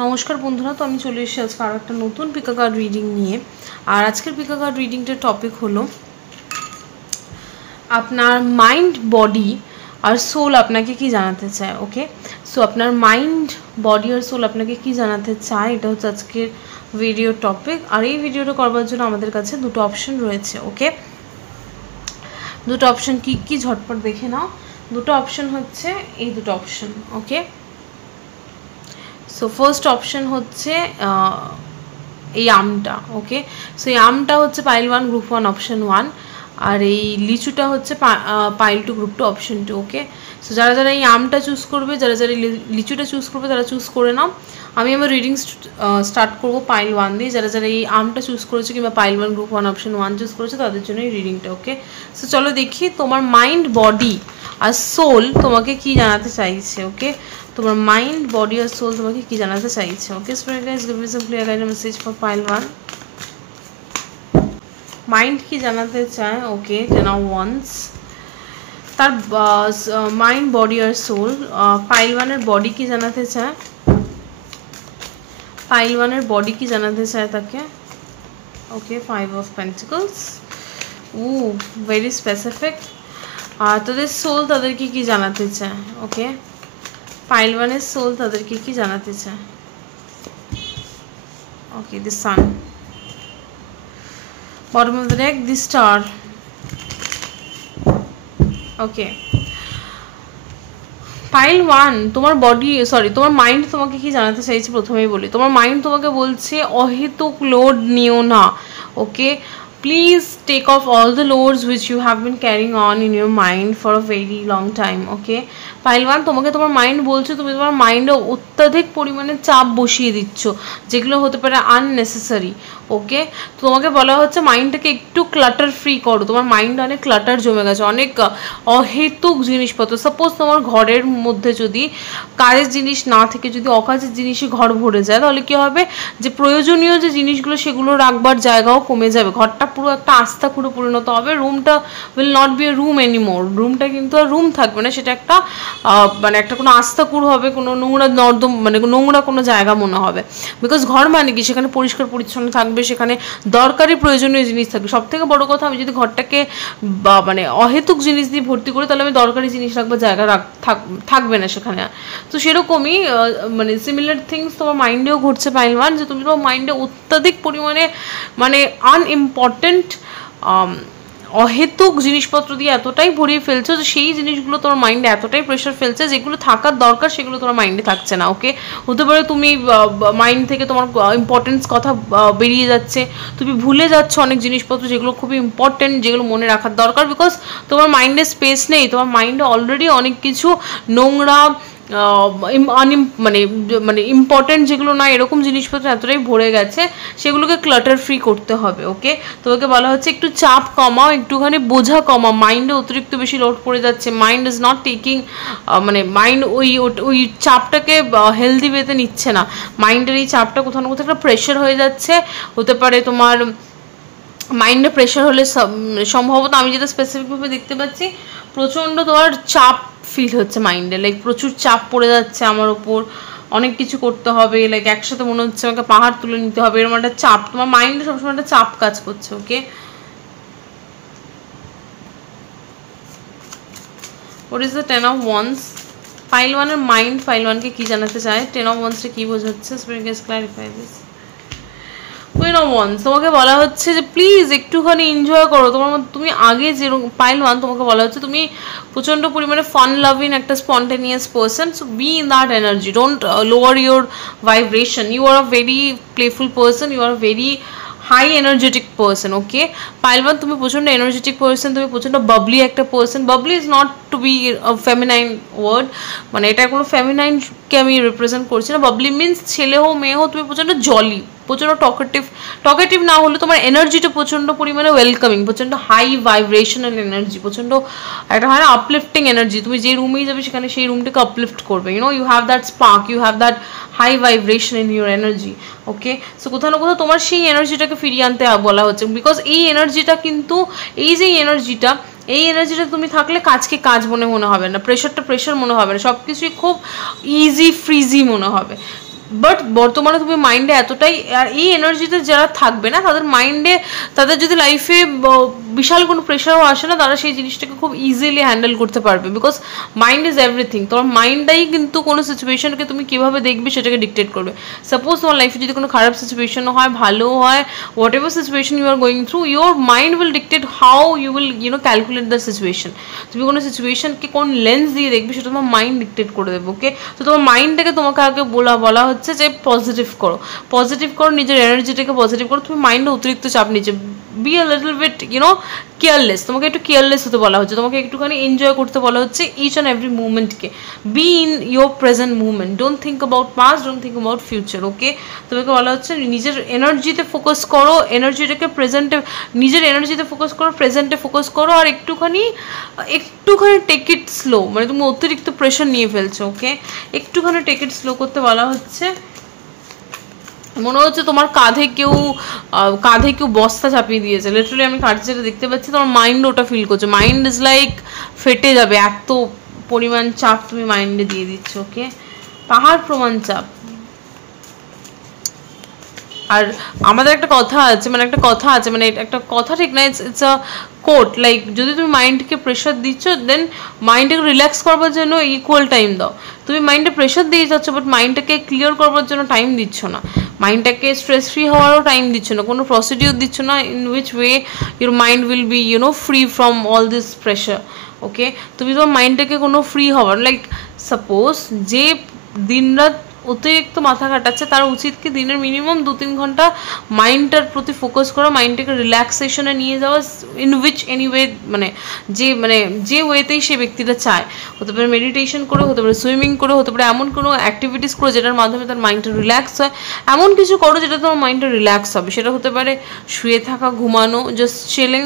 নমস্কার বন্ধুরা, তো আমি চলে এসেছি আজকে আরও একটা নতুন পিকা কার্ড রিডিং নিয়ে। আর আজকের পিকা কার্ড রিডিংটার টপিক হলো আপনার মাইন্ড, বডি আর সোল আপনাকে কি জানাতে চায়। ওকে, সো আপনার মাইন্ড, বডি আর সোল আপনাকে কি জানাতে চায়, এটা হচ্ছে আজকের ভিডিও টপিক। আর এই ভিডিওটা করবার জন্য আমাদের কাছে দুটো অপশন রয়েছে। ওকে, দুটো অপশন কি কি ঝটপট দেখে নাও। দুটো অপশন হচ্ছে এই দুটো অপশন। ওকে, সো ফার্স্ট অপশন হচ্ছে এই আমটা। ওকে, সো এই আমটা হচ্ছে পাইল 1 গ্রুপ 1 অপশন 1, আর এই লিচুটা হচ্ছে পাইল 2 গ্রুপ 2 অপশন 2। ওকে, সো যারা যারা এই আমটা চুজ করবে, যারা যারা লিচুটা চুজ করবে তারা চুজ করে নাও। আমি আমার রিডিং স্টার্ট করবো পাইল 1 দিয়ে। যারা যারা এই আমটা চুজ করেছে কিংবা পাইল 1 গ্রুপ 1 অপশন 1 চুজ করেছে তাদের জন্য এই রিডিংটা। ওকে, সো চলো দেখি তোমার মাইন্ড, বডি আর সোল তোমাকে কি জানাতে চাইছে। ওকে, তোমার মাইন্ড, বডি আর সোল তোমাকে কি জানাতে চাইছে। Okay spirit guys, give me some clear guide message for pile 1। Mind কি জানাতে চায়। ওকে, 10 of wands, তার মাইন্ড, বডি আর সোল। পাইল 1 এর বডি কি জানাতে চায়, পাইল 1 এর বডি কি জানাতে চায় তাকে। ওকে, 5 of pentacles, ভেরি স্পেসিফিক। আর তাদের সোল তাদেরকে কি জানাতে চায়। ওকে, পাইল 1 এর সোল তাদেরকে কি জানাতে চায়। Okay, the sun, bottom of the deck, the star. Okay, pile 1 তোমার বডি, সরি তোমার মাইন্ড তোমাকে কি জানাতে চাইছে প্রথমেই বলি। তোমার মাইন্ড তোমাকে বলছে অহেতুক লোড নিও না। Okay, please take off all the loads which you have been carrying on in your mind for a very long time. Okay, pile 1 তোমাকে তোমার মাইন্ড বলছে তুমি তোমার মাইন্ডে অত্যাধিক পরিমাণে চাপ বসিয়ে দিচ্ছ, যেগুলো হতে পারে আননেসেসারি। ওকে, তোমাকে বলা হচ্ছে মাইন্ডটাকে একটু ক্লাটার ফ্রি করো। তোমার মাইন্ড অনেক ক্লাটার জমে গেছে, অনেক অহেতুক জিনিসপত্র। সাপোজ তোমার ঘরের মধ্যে যদি কাজের জিনিস না থেকে যদি অকাজের জিনিসই ঘর ভরে যায়, তাহলে কী হবে, যে প্রয়োজনীয় যে জিনিসগুলো সেগুলো রাখবার জায়গাও কমে যাবে। ঘরটা পুরো একটা আস্থা করে পরিণত হবে। রুমটা will not be a room anymore. রুমটা কিন্তু আর রুম থাকবে না, সেটা একটা মানে একটা কোনো আস্থাকুর হবে, কোনো নোংরা নর্দম, মানে নোংরা কোনো জায়গা মনে হবে। বিকজ ঘর মানে কি, সেখানে পরিষ্কার পরিচ্ছন্ন থাকবে, সেখানে দরকারি প্রয়োজনীয় জিনিস থাকবে। সব থেকে বড় কথা, আমি যদি ঘরটাকে মানে অহেতুক জিনিস দিয়ে ভর্তি করি, তাহলে আমি দরকারি জিনিস রাখবার জায়গা থাকবে না সেখানে। তো সেরকমই মানে সিমিলার থিংস তোমার মাইন্ডেও ঘটছে পাইল 1, যে তুমি তোমার মাইন্ডে অত্যাধিক পরিমাণে মানে আনইম্পর্টেন্ট অহেতুক জিনিসপত্র দিয়ে এতটাই ভরিয়ে ফেলছো যে সেই জিনিসগুলো তোমার মাইন্ডে এতটাই প্রেশার ফেলছে, যেগুলো থাকার দরকার সেগুলো তোমার মাইন্ডে থাকছে না। ওকে, হতে পারে তুমি মাইন্ড থেকে তোমার ইম্পর্টেন্স কথা বেরিয়ে যাচ্ছে, তুমি ভুলে যাচ্ছ অনেক জিনিসপত্র যেগুলো খুবই ইম্পর্টেন্ট, যেগুলো মনে রাখার দরকার। বিকজ তোমার মাইন্ডে স্পেস নেই, তোমার মাইন্ডে অলরেডি অনেক কিছু নোংরা মানে মানে ইম্পর্টেন্ট যেগুলো না এরকম জিনিসপত্র এতটাই ভরে গেছে, সেগুলোকে ক্লাটার ফ্রি করতে হবে। ওকে, তোমাকে বলা হচ্ছে একটু চাপ কমাও, একটুখানি বোঝা কমাও। মাইন্ডে অতিরিক্ত বেশি লোড পড়ে যাচ্ছে, মাইন্ড ইজ নট টেকিং, মানে মাইন্ড ওই চাপটাকে হেলদি ওয়েতে নিচ্ছে না। মাইন্ডের এই চাপটা কোথাও না কোথাও একটা প্রেশার হয়ে যাচ্ছে। হতে পারে তোমার মাইন্ডে প্রেশার হলে সম্ভবত, আমি যেটা স্পেসিফিকভাবে দেখতে পাচ্ছি, প্রচণ্ড তোমার চাপ ফিল হচ্ছে মাইন্ডে, লাইক প্রচুর চাপ পড়ে যাচ্ছে আমার ওপর, অনেক কিছু করতে হবে, লাইক একসাথে মনে হচ্ছে আমাকে পাহাড় তুলে নিতে হবে, এরকম একটা চাপ তোমার মাইন্ডে সবসময় একটা চাপ কাজ করছে। Okay, what is the 10 of wands? Pile 1 এর মাইন্ড পাইল 1 কে কি জানাতে চায়, 10 of wands কে কি বোঝাচ্ছে? Spirit guys clarify this. Queen of wands, তোমাকে বলা হচ্ছে যে প্লিজ একটুখানি এনজয় করো। তুমি আগে যেরকম পাইল 1 তোমাকে বলা হচ্ছে তুমি প্রচণ্ড পরিমাণে ফান লাভিং একটা spontaneous person, so be in that energy, don't lower your vibration. You are a very playful person, you are very high energetic person. Okay, pile 1 তুমি প্রচণ্ড এনার্জেটিক পার্সন, তুমি প্রচণ্ড বাবলি একটা পার্সন। Bubbly is not to be feminine word, মানে এটা কোনো ফেমিনাইনকে আমি রিপ্রেজেন্ট করছি না। বাবলি মিনস ছেলে হোক মেয়ে হোক, তুমি প্রচণ্ড জলি, প্রচণ্ড টকেটিভ না হলে তোমার এনার্জিটা প্রচণ্ড পরিমাণে ওয়েলকামিং, প্রচণ্ড হাই ভাইব্রেশনাল এনার্জি, প্রচণ্ড একটা হয় না আপলিফটিং এনার্জি। তুমি যে রুমেই যাবে সেখানে সেই রুমটাকে আপলিফট করবে। You have that spark, you have that high vibration in your energy. Okay, so কোথাও না কোথাও তোমার সেই এনার্জিটাকে ফিরিয়ে আনতে বলা হচ্ছে। বিকজ এই এনার্জিটা কিন্তু, এই যে এনার্জিটা তুমি থাকলে কাজকে কাজ মনে হবে না, প্রেশারটা প্রেশার মনে হবে না, সব কিছুই খুব ইজি ফ্রিজি মনে হবে। বাট বর্তমানে তুমি মাইন্ডে এতটাই, আর এই এনার্জিতে যারা থাকবে না তাদের মাইন্ডে, তাদের যদি লাইফে বিশাল কোনো প্রেশারও আসে না, তারা সেই জিনিসটাকে খুব ইজিলি হ্যান্ডেল করতে পারবে, বিকজ মাইন্ড ইজ এভরিথিং। তোমার মাইন্ডটাই কিন্তু কোনো সিচুয়েশনকে তুমি কীভাবে দেখবে সেটাকে ডিকটেট করবে। সাপোজ তোমার লাইফে যদি কোনো খারাপ সিচুয়েশন হয়, ভালো হয়, whatever situation you are going through, your mind will dictate how you will calculate the situation. তুমি কোনো সিচুয়েশনকে কোন লেন্স দিয়ে দেখবে সেটা তোমার মাইন্ড ডিকটেট করে দেবে। ওকে, তো তোমার মাইন্ডটাকে তোমাকে আগে বলা হচ্ছে যে পজিটিভ করো, নিজের এনার্জিটাকে পজিটিভ করো। তুমি মাইন্ডে অতিরিক্ত চাপ নিচ্ছে, be a little bit careless, তোমাকে একটু কেয়ারলেস হতে বলা হচ্ছে, তোমাকে একটুখানি এনজয় করতে বলা হচ্ছে ইচ অ্যান্ড এভরি মুভমেন্টকে। Be in your present moment, don't think about past, don't think about future. Okay, তোমাকে বলা হচ্ছে নিজের এনার্জিতে ফোকাস করো, এনার্জিটাকে প্রেজেন্টে, নিজের এনার্জিতে ফোকাস করো, প্রেজেন্টে ফোকাস করো, আর একটুখানি টেক ইট স্লো, মানে তুমি অতিরিক্ত প্রেশার নিয়ে ফেলছো। ওকে, একটুখানি টেক ইট স্লো করতে বলা হচ্ছে। মনে হচ্ছে তোমার কাঁধে কেউ বস্তা চাপিয়ে দিয়েছে, লিটারালি আমি কাঁধে যেটা দেখতে পাচ্ছি, তোমার মাইন্ড ওটা ফিল করছে, মাইন্ড ইজ লাইক ফেটে যাবে, এত পরিমাণ চাপ তুমি মাইন্ডে দিয়ে দিচ্ছ। ওকে, পাহাড় প্রমাণ চাপ। আর আমাদের একটা কথা আছে, মানে একটা কথা ঠিক না, ইটস আ কোট, লাইক যদি তুমি মাইন্ডকে প্রেশার দিচ্ছ, দেন মাইন্ডটাকে রিল্যাক্স করবার জন্য ইকুয়াল টাইম দাও। তুমি মাইন্ডে প্রেশার দিয়ে যাচ্ছ, বাট মাইন্ডটাকে ক্লিয়ার করবার জন্য টাইম দিচ্ছ না, মাইন্ডটাকে স্ট্রেস ফ্রি হওয়ারও টাইম দিচ্ছ না, কোনো প্রসিডিউর দিচ্ছ না in which way your mind will be free from all this pressure. Okay, তুমি তোমার মাইন্ডটাকে কোনো ফ্রি হওয়ার, লাইক সাপোজ যে দিনরাত অতিরিক্ত মাথা কাটাচ্ছে, তার উচিত কি দিনের মিনিমাম 2-3 ঘন্টা মাইন্ডটার প্রতি ফোকাস করা, মাইন্ডটাকে রিল্যাক্সেশনে নিয়ে যাওয়া, ইন উইচ এনি ওয়ে, যে ওয়েতেই সে ব্যক্তিটা চায়, হতে পারে মেডিটেশন করে, হতে পারে সুইমিং করে, হতে পারে এমন কোনো অ্যাক্টিভিটিস করে যেটার মাধ্যমে তার মাইন্ডটা রিল্যাক্স হয়, এমন কিছু করো যেটা তোমার মাইন্ডটা রিল্যাক্স হবে। সেটা হতে পারে শুয়ে থাকা, ঘুমানো, জাস্ট চিলিং,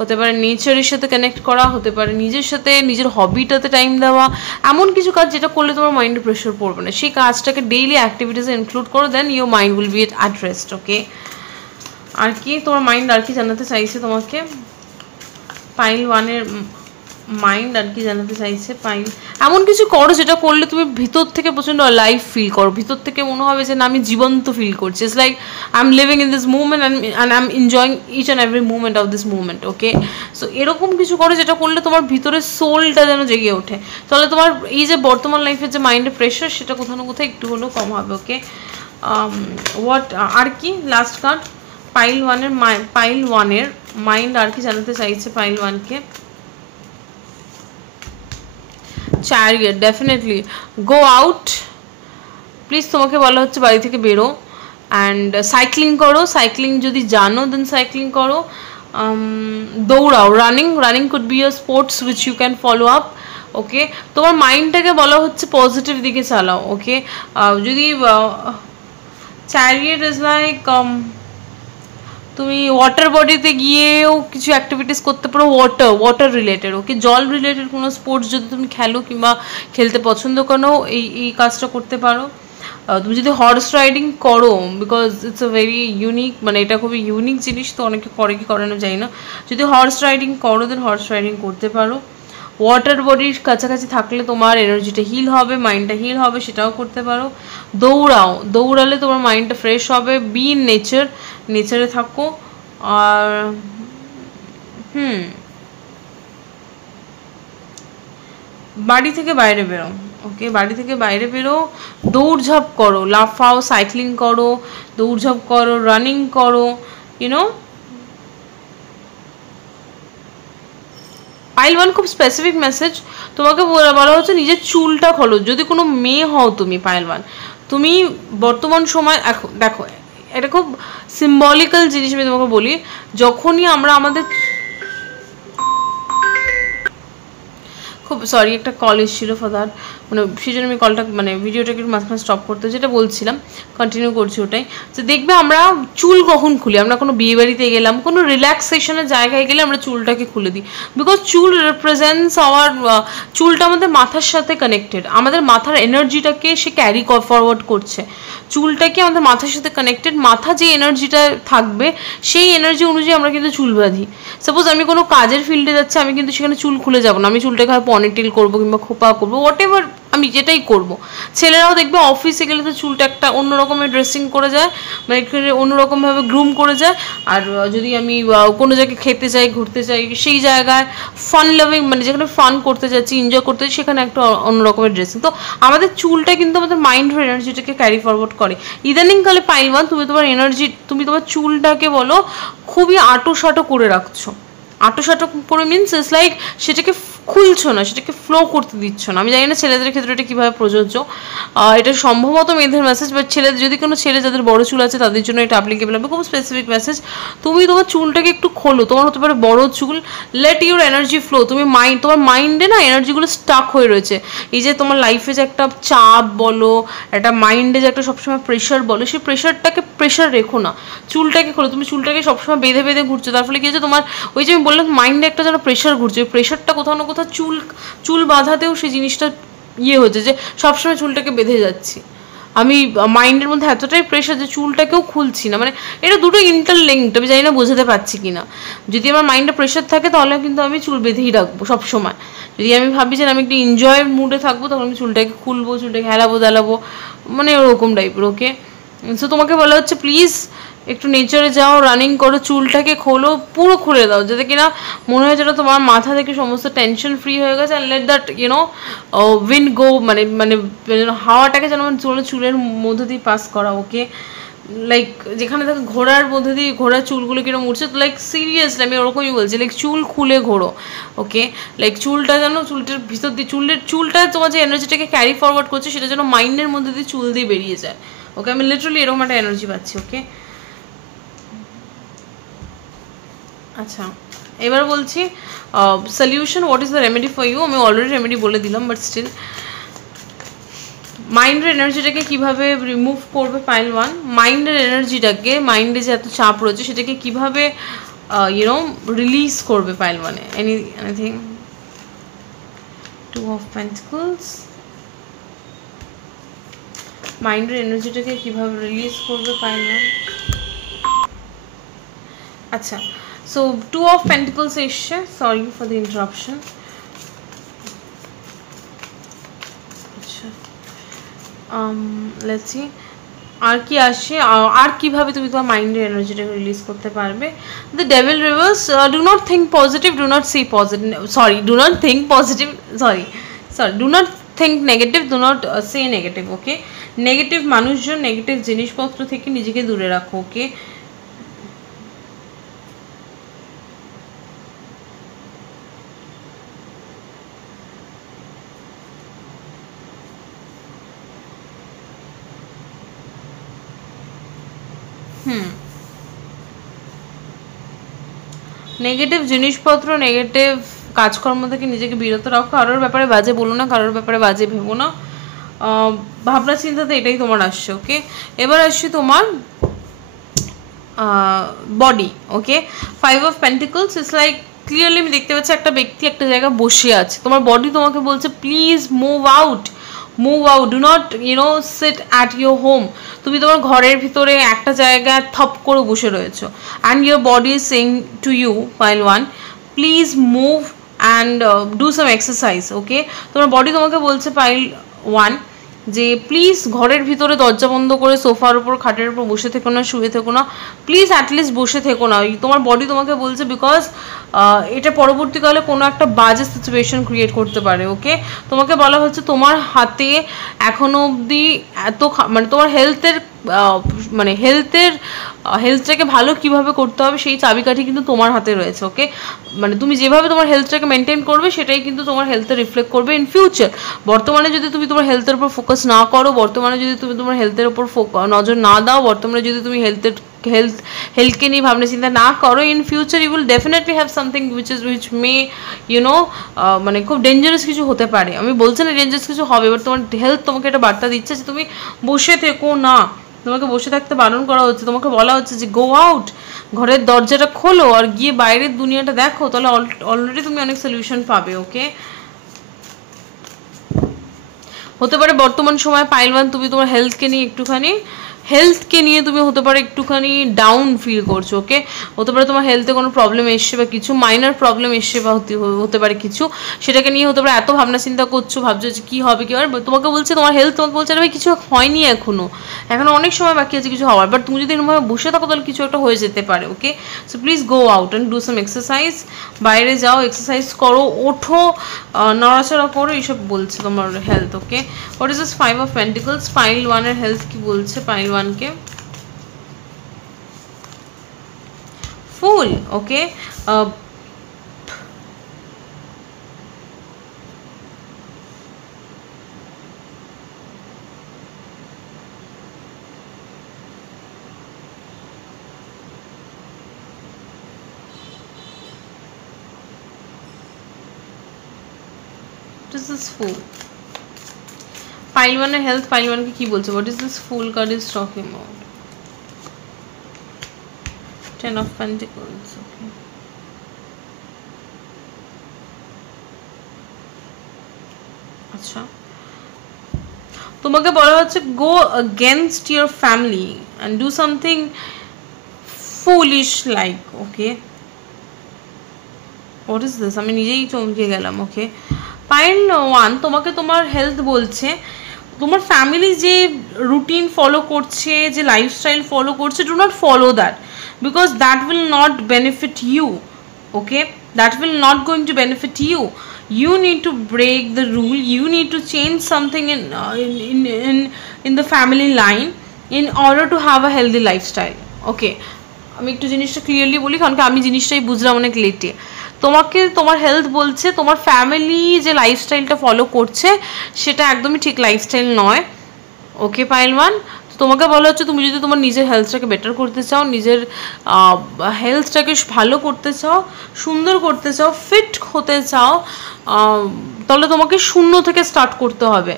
হতে পারে নেচারের সাথে কানেক্ট করা, হতে পারে নিজের সাথে নিজের হবিটাতে টাইম দেওয়া, এমন কিছু কাজ যেটা করলে তোমার মাইন্ডে প্রেশার পড়বে না, সেই কাজটাকে ডেইলি অ্যাক্টিভিটিসে ইনক্লুড করো, then your mind will be at rest. Okay, আর কি তোমার মাইন্ড আর কি জানাতে চাইছে তোমাকে, পাইল 1-এর মাইন্ড আর কি জানাতে চাইছে। পাইল এমন কিছু করো যেটা করলে তুমি ভিতর থেকে প্রচণ্ড লাইফ ফিল করো, ভিতর থেকে মনে হবে যে না আমি জীবন্ত ফিল করছি, it's like I am living in this movement and I am enjoying each and every movement of this movement. Okay, so এরকম কিছু করো যেটা করলে তোমার ভিতরের সোলটা যেন জেগে ওঠে, তাহলে তোমার এই যে বর্তমান লাইফের যে মাইন্ডের প্রেশার সেটা কোথাও না কোথাও একটু হলেও কম হবে। ওকে, হোয়াট আর কি লাস্ট কার্ড, পাইল 1-এর মাইন্ড আর কি জানাতে চাইছে পাইল 1-কে। Chariot, definitely go out, please তোমাকে বলা হচ্ছে বাড়ি থেকে বেরো, অ্যান্ড সাইক্লিং করো, সাইক্লিং যদি জানো দেন সাইক্লিং করো, দৌড়াও, running could be a sports which you can follow up. Okay, তোমার মাইন্ডটাকে বলা হচ্ছে পজিটিভ দিকে চালাও। ওকে, যদি চ্যারিয়ট ইজ লাইক তুমি ওয়াটার বডিতে গিয়েও কিছু অ্যাক্টিভিটিস করতে পারো, ওয়াটার রিলেটেড। ওকে, জল রিলেটেড কোনো স্পোর্টস যদি তুমি খেলো কিংবা খেলতে পছন্দ করো, এই কাজটা করতে পারো। তুমি যদি হর্স রাইডিং করো, because it's a very unique, মানে এটা খুবই ইউনিক জিনিস, তো অনেকে করে কি করে না জানি না, যদি হর্স রাইডিং করো দেন হর্স রাইডিং করতে পারো। ওয়াটার বডির কাছাকাছি থাকলে তোমার এনার্জিটা হিল হবে, মাইন্ডটা হিল হবে, সেটাও করতে পারো। দৌড়ালে তোমার মাইন্ডটা ফ্রেশ হবে। বি ইন নেচারে থাকো। আর বাড়ি থেকে বাইরে বেরো। ওকে, বাড়ি থেকে বাইরে বেরো, দৌড়ঝাঁপ করো, লাফাও, সাইক্লিং করো, দৌড়ঝাঁপ করো, রানিং করো, পাইল 1 খুব স্পেসিফিক মেসেজ তোমাকে বলা হচ্ছে নিজের চুলটা খোলো। যদি কোনো মেয়ে হও তুমি পাইল 1, তুমি বর্তমান সময় দেখো, এটা খুব সিম্বলিক্যাল জিনিস আমি তোমাকে বলি, যখনই আমরা আমাদের খুব সরি একটা কল এসেছিল ফর দ্যাট, মানে সেই জন্য আমি কলটা ভিডিওটাকে একটু মাঝখানে স্টপ করতে, যেটা বলছিলাম কন্টিনিউ করছি ওটাই, যে দেখবে আমরা চুল কখন খুলি, আমরা কোনো বিয়ে বাড়িতে গেলাম, কোনো রিল্যাক্সেশনের জায়গায় গেলে আমরা চুলটাকে খুলে দিই, বিকজ চুল রিপ্রেজেন্টস আওয়ার, চুলটা আমাদের মাথার সাথে কানেক্টেড, আমাদের মাথার এনার্জিটাকে সে ক্যারি ফরওয়ার্ড করছে, চুলটাকে আমাদের মাথার সাথে কানেক্টেড, মাথা যে এনার্জিটা থাকবে সেই এনার্জি অনুযায়ী আমরা কিন্তু চুল বাঁধি। সাপোজ আমি কোনো কাজের ফিল্ডে যাচ্ছি, আমি কিন্তু সেখানে চুল খুলে যাবো না, আমি চুলটাকে হয় পনিটেল করবো কিংবা খোপা করবো, হোয়াট এভার আমি যেটাই করব। ছেলেরাও দেখবে অফিসে গেলে তো চুলটা একটা অন্য রকমের ড্রেসিং করে যায়, মানে অন্যরকমভাবে গ্রুম করে যায়। আর যদি আমি কোনো জায়গায় খেতে যাই, ঘুরতে যাই, সেই জায়গায় ফান লাভিং, মানে যেখানে ফান করতে যাচ্ছি, এনজয় করতে যাচ্ছি, সেখানে একটা অন্য রকমের ড্রেসিং। তো আমাদের চুলটা কিন্তু আমাদের মাইন্ড এনার্জিটাকে ক্যারি ফরওয়ার্ড করে। ইদানিংকালে পাইলওয়ান, তুমি তোমার এনার্জি, তুমি তোমার চুলটাকে বলো খুবই আঁটো করে রাখছো। আঁটো করে মিনস ইটস লাইক সেটাকে খুলছো না, সেটাকে ফ্লো করতে দিচ্ছ না। আমি জানি না ছেলেদের ক্ষেত্রে এটা কীভাবে প্রযোজ্য, এটা সম্ভবত মেয়েদের মেসেজ, বাট ছেলেদের, যদি কোনো ছেলে যাদের বড় চুল আছে তাদের জন্য এটা অ্যাপ্লিকেবল হবে, খুব স্পেসিফিক মেসেজ। তুমি তোমার চুলটাকে একটু খোলো, তোমার হতে পারে বড় চুল, লেট ইউর এনার্জি ফ্লো। তুমি তোমার মাইন্ডে না এনার্জিগুলো স্টাক হয়ে রয়েছে। এই যে তোমার লাইফে যে একটা চাপ বলো, একটা মাইন্ডে যে একটা সবসময় প্রেশার বলো, সেই প্রেশারটাকে প্রেশার রেখো না, চুলটাকে খোলো। তুমি চুলটাকে সবসময় বেঁধে ঘুরছো, তার ফলে কি হচ্ছে, তোমার ওই যে আমি বললাম মাইন্ডে একটা যেন প্রেশার ঘুরছে, ওই প্রেশারটা কোথাও না কোথাও চুল বাঁধাতেও সেই জিনিসটা হচ্ছে যে সবসময় চুলটাকে বেঁধে যাচ্ছি আমি, মাইন্ডের মধ্যে এতটাই প্রেশার যে চুলটাকেও খুলছি না। মানে এটা দুটো ইন্টারলিঙ্কড, আমি জানি না বোঝাতে পারছি কি না। যদি আমার মাইন্ডে প্রেশার থাকে তাহলে কিন্তু আমি চুল বেঁধেই রাখবো সবসময়। যদি আমি ভাবি যে আমি একটু এনজয় মুডে থাকবো, তখন আমি চুলটাকে খুলবো, চুলটাকে হেলাবো দেলাবো, মানে ওরকম টাইপের। ওকে, সো তোমাকে বলা হচ্ছে প্লিজ একটু নেচারে যাও, রানিং করো, চুলটাকে খোলো, পুরো খুলে দাও, যাতে কিনা মনে হয় যেন তোমার মাথা থেকে সমস্ত টেনশন ফ্রি হয়ে গেছে। অ্যান্ড লেট দ্যাট উইন্ড গো, মানে মানে হাওয়াটাকে যেন চুলের মধ্যে দিয়ে পাস করা। ওকে, লাইক যেখানে দেখো ঘোড়ার মধ্যে দিয়ে ঘোড়ার চুলগুলো কিরকম উঠছে, তো লাইক সিরিয়াসলি আমি ওরকমই বলছি, লাইক চুল খুলে ঘোরো। ওকে, লাইক চুলটা যেন চুলটার ভিতর দিয়ে চুলটা তোমার যে এনার্জিটাকে ক্যারি ফরওয়ার্ড করছে সেটা যেন মাইন্ডের মধ্যে দিয়ে চুল দিয়ে বেরিয়ে যায়। ওকে, আমি লিটারালি এরকম একটা এনার্জি পাচ্ছি। ওকে, আচ্ছা এবার বলছি solution, what is the remedy for you. আমি অলরেডি রেমেডি বলে দিলাম, বাট স্টিল মাইন্ডের এনার্জিটাকে কীভাবে রিমুভ করবে পাইল ওয়ান, মাইন্ডের এনার্জিটাকে, মাইন্ডে যে এত চাপ রয়েছে সেটাকে কীভাবে রিলিজ করবে পাইল ওয়ানে, এনিথিং। টু অফ পেন্টিকলস, মাইন্ডের এনার্জিটাকে কীভাবে রিলিজ করবে পাইল ওয়ান। আচ্ছা, সো টু অফ পেন্টিকলস এসছে, সরি ফর দ্য ইন্টারাপশন। আচ্ছা, লেটস সি আর কি আসছে, আর কিভাবে তুমি তোমার মাইন্ডের এনার্জিটাকে রিলিজ করতে পারবে। The devil reverse, do not think positive, do not see positive, sorry do not think positive, sorry do not think negative, do not say negative. Okay, negative মানুষজন, নেগেটিভ জিনিসপত্র থেকে নিজেকে দূরে রাখো। ওকে, নেগেটিভ জিনিসপত্র, নেগেটিভ কাজকর্ম থেকে নিজেকে বিরত রাখো, কারোর ব্যাপারে বাজে বলো না, কারোর ব্যাপারে বাজে ভেবো না, ভাবনা চিন্তাতে এটাই তোমার আসছে। ওকে, এবার আসছে তোমার body. Okay, 5 of pentacles it's like clearly আমি দেখতে পাচ্ছি একটা ব্যক্তি একটা জায়গায় বসে আছে, তোমার বডি তোমাকে বলছে please move out, do not seat at your home. তুমি তোমার ঘরের ভিতরে একটা জায়গায় থপ করে বসে রয়েছো, and your body is saying to you pile one please move and do some exercise. Okay, তোমার বডি তোমাকে বলছে পাইল ওয়ান যে প্লিজ ঘরের ভিতরে দরজা বন্ধ করে সোফার উপর, খাটের উপর বসে থেকো না, শুয়ে থেকো না, প্লিজ অ্যাটলিস্ট বসে থেকো না। তোমার বডি তোমাকে বলছে বিকজ এটা পরবর্তীকালে কোনো একটা বাজে সিচুয়েশন ক্রিয়েট করতে পারে। ওকে, তোমাকে বলা হচ্ছে তোমার হাতে এখনো অবধি এত মানে তোমার হেলথটাকে ভালো কিভাবে করতে হবে সেই চাবিকাঠি কিন্তু তোমার হাতে রয়েছে। ওকে, মানে তুমি যেভাবে তোমার হেলথটাকে মেনটেন করবে সেটাই কিন্তু তোমার হেলথে রিফ্লেক্ট করবে ইন ফিউচার। বর্তমানে যদি তুমি তোমার হেলথের উপর ফোকাস না করো, বর্তমানে যদি তুমি তোমার হেলথের উপর নজর না দাও, বর্তমানে যদি তুমি হেলথকে নিয়ে ভাবনা চিন্তা না করো, in future you will definitely have something which may মানে খুব ডেঞ্জারাস কিছু হতে পারে। আমি বলছি না ডেঞ্জারাস কিছু হবে, বাট তোমার হেলথ তোমাকে একটা বার্তা দিচ্ছে যে তুমি বসে থেকো না, তোমাকে বসে থাকতে বারণ করা হচ্ছে, তোমাকে বলা হচ্ছে যে গো আউট, ঘরের দরজাটা খোলো আর গিয়ে বাইরের দুনিয়াটা দেখো, তাহলে অলরেডি তুমি অনেক সলিউশন পাবে। ওকে, হতে পারে বর্তমান সময় পাইল ওয়ান তুমি তোমার হেলথকে নিয়ে একটুখানি হেলথকে নিয়ে তুমি হতে পারে একটুখানি ডাউন ফিল করছো, ওকে? হতে পারে তোমার হেলথে কোনো প্রবলেম এসছে বা কিছু মাইনর প্রবলেম এসছে বা হতে পারে কিছু, সেটাকে নিয়ে হতে পারে এত ভাবনা চিন্তা করছো, ভাবছো যে কী হবে কী হবে। তোমাকে বলছে তোমার হেলথ তোমাকে বলছে ভাই কিছু হয়নি এখনও অনেক সময় বাকি আছে কিছু হওয়ার, বাট তুমি যদি এরকমভাবে বসে থাকো তাহলে কিছু একটা হয়ে যেতে পারে, okay? So please go out and do some exercise, বাইরে যাও, এক্সারসাইজ করো, ওঠো, নড়াচড়া করো, এইসব বলছে তোমার health, okay? What is this 5 of pentacles? Pile 1 এর হেলথ কি বলছে পাইল 1 কে? Fool, okay? What is this fool? Pile 1 এর health, pile 1 কে কি বলছে? What is this fool card is talking about? 10 of Pentacles, okay. আচ্ছা, তোমাকে বলা হচ্ছে go against your family and do something foolish like, okay? What is this? আমি নিজেই চমকে গেলাম, ওকে? পাইল 1 তোমাকে তোমার হেলথ বলছে তোমার ফ্যামিলি যে রুটিন ফলো করছে, যে লাইফস্টাইল ফলো করছে, do not follow that, because that will not benefit you, okay? That will not going to benefit you. You need to break the rule, you need to change something in the family line in order to have a healthy lifestyle, okay? আমি একটু জিনিসটা clearly বলি কারণ আমি জিনিসটাই বুঝলাম অনেক লেটে। তোমাকে তোমার হেলথ বলছে তোমার ফ্যামিলি যে লাইফস্টাইলটা ফলো করছে সেটা একদমই ঠিক লাইফস্টাইল নয়, ওকে পাইল 1? তোমাকে বলা হচ্ছে তুমি যদি তোমার নিজের হেলথটাকে বেটার করতে চাও, নিজের হেলথটাকে ভালো করতে চাও, সুন্দর করতে চাও, ফিট হতে চাও, তাহলে তোমাকে শূন্য থেকে স্টার্ট করতে হবে।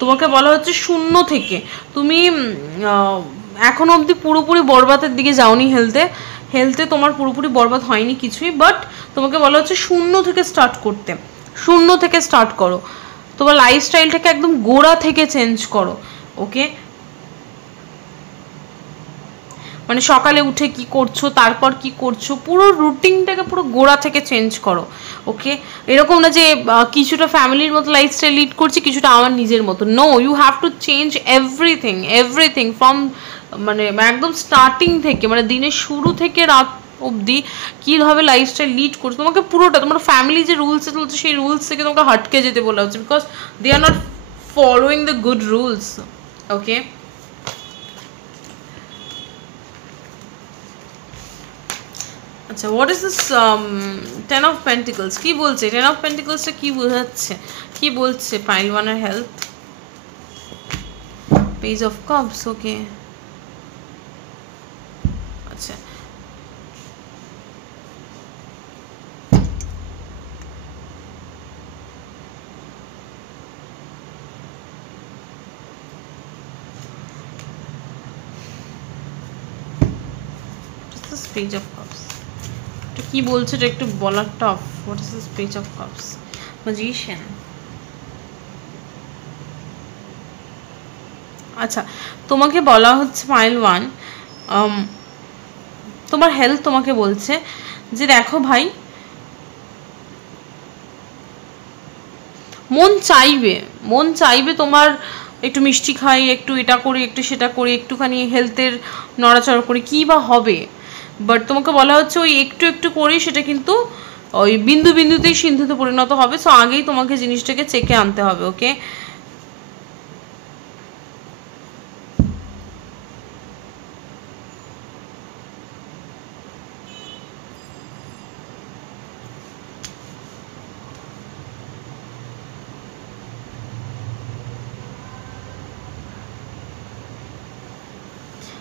তোমাকে বলা হচ্ছে শূন্য থেকে, তুমি এখনো অবধি পুরোপুরি বরবাদের দিকে যাওনি হেলথে তোমার পুরোপুরি বরবাদ হয়নি কিছুই, বাট তোমাকে বলা হচ্ছে শূন্য থেকে স্টার্ট করতে, শূন্য থেকে স্টার্ট করো, তোমার লাইফস্টাইলটাকে একদম গোড়া থেকে চেঞ্জ করো, ওকে? মানে সকালে উঠে কি করছো, তারপর কি করছো, পুরো রুটিনটাকে পুরো গোড়া থেকে চেঞ্জ করো, ওকে? এরকম না যে কিছুটা ফ্যামিলির মতো লাইফস্টাইল লিড করছি, কিছুটা আমার নিজের মতো, no, you have to change everything from মানে একদম স্টার্টিং থেকে, মানে দিনের শুরু থেকে রাত অবধি কীভাবে লাইফস্টাইল লিড করছো তোমাকে পুরোটা, তোমার ফ্যামিলি যে রুলসে চলছে সেই রুলস থেকে তোমাকে হটকে যেতে বলা হচ্ছে, because they are not following the good rules, okay? আচ্ছা, what is this 10 of pentacles কি বলছে? 10 অফ পেন্টিকলসটা কি বোঝাচ্ছে, কি বলছে পাইল 1 এর health? Page of cups, okay? আচ্ছা, পেজ অফ কাপস কি বলছে এটা একটু বলার tough. What is this page of cups? Magician. আচ্ছা, তোমাকে বলা হচ্ছে পাইল 1 তোমার হেলথ তোমাকে বলছে যে দেখো ভাই, মন চাইবে তোমার একটু মিষ্টি খাই, একটু এটা করি, একটু সেটা করি, একটুখানি হেলথের নড়াচড়া করি, কী বা হবে, বাট তোমাকে বলা হচ্ছে ওই একটু একটু করেই সেটা কিন্তু ওই বিন্দু বিন্দুতেই সিন্ধুতে পরিণত হবে। সো আগেই তোমাকে জিনিসটাকে চেকে আনতে হবে, okay?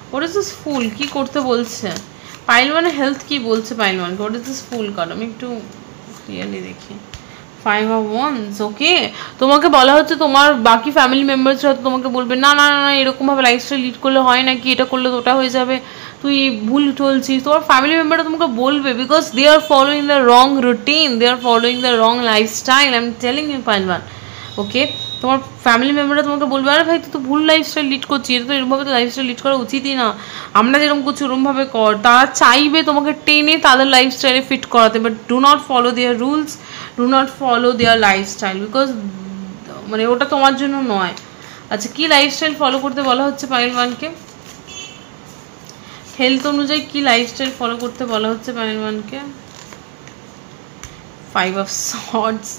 What is this fool কি করতে বলছে পাইল 1 হেলথ কি বলছে pile 1? What is this fool card? আমি একটু ক্লিয়ারলি দেখি। 5 of Wands, ওকে? তোমাকে বলা হচ্ছে তোমার বাকি ফ্যামিলি মেম্বার্স হয়তো তোমাকে বলবে না না না এরকমভাবে লাইফস্টাইল লিড করলে হয় নাকি, এটা করলে তো ওটা হয়ে যাবে, তুই ভুল চলছিস। তোমার ফ্যামিলি মেম্বাররা তোমাকে বলবে, because they are following the wrong routine, they are following the wrong lifestyle. I am telling you pile 1, okay? তোমার ফ্যামিলি মেম্বাররা তোমাকে বলবে আরে ভাই তুই তো ভুল লাইফস্টাইল লিড করছিস, এটা তো এরকমভাবে তো লাইফস্টাইল লিড করা উচিতই না, আমরা যেরকম করছি ওরকমভাবে কর। তারা চাইবে তোমাকে টেনে তাদের লাইফস্টাইলে ফিট করাতে, but do not follow there rules, do not follow there lifestyle, because মানে ওটা তোমার জন্য নয়। আচ্ছা, কি লাইফস্টাইল ফলো করতে বলা হচ্ছে পাইল ওয়ানকে? হেলথ অনুযায়ী কি লাইফস্টাইল ফলো করতে বলা হচ্ছে পাইল ওয়ানকে? 5 of Swords,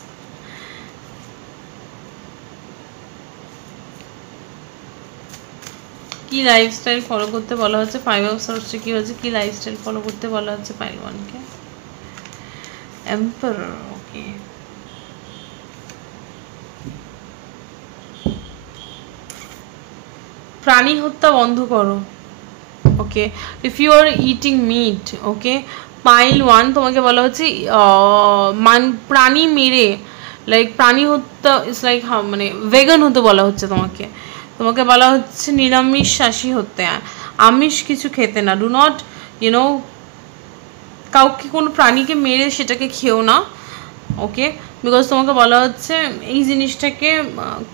কি লাইফস্টাইল ফলো করতে বলা হচ্ছে? 5 of Swords কি হচ্ছে? কি লাইফস্টাইল ফলো করতে বলা হচ্ছে পাইল ওয়ানকে? Emperor, okay. প্রাণী হত্যা বন্ধ করো, okay. If you are eating meat, okay, pile one তোমাকে বলা হচ্ছে প্রাণী মেরে, লাইক প্রাণী হত্যা ইস লাইক মানে ভেগান হতে বলা হচ্ছে তোমাকে। তোমাকে বলা হচ্ছে নিরামিষাশী হতে, আমিষ কিছু খেতে না। ডু নট ইউনো কাউকে কোনো প্রাণীকে মেরে সেটাকে খেও না, ওকে, বিকজ তোমাকে বলা হচ্ছে এই জিনিসটাকে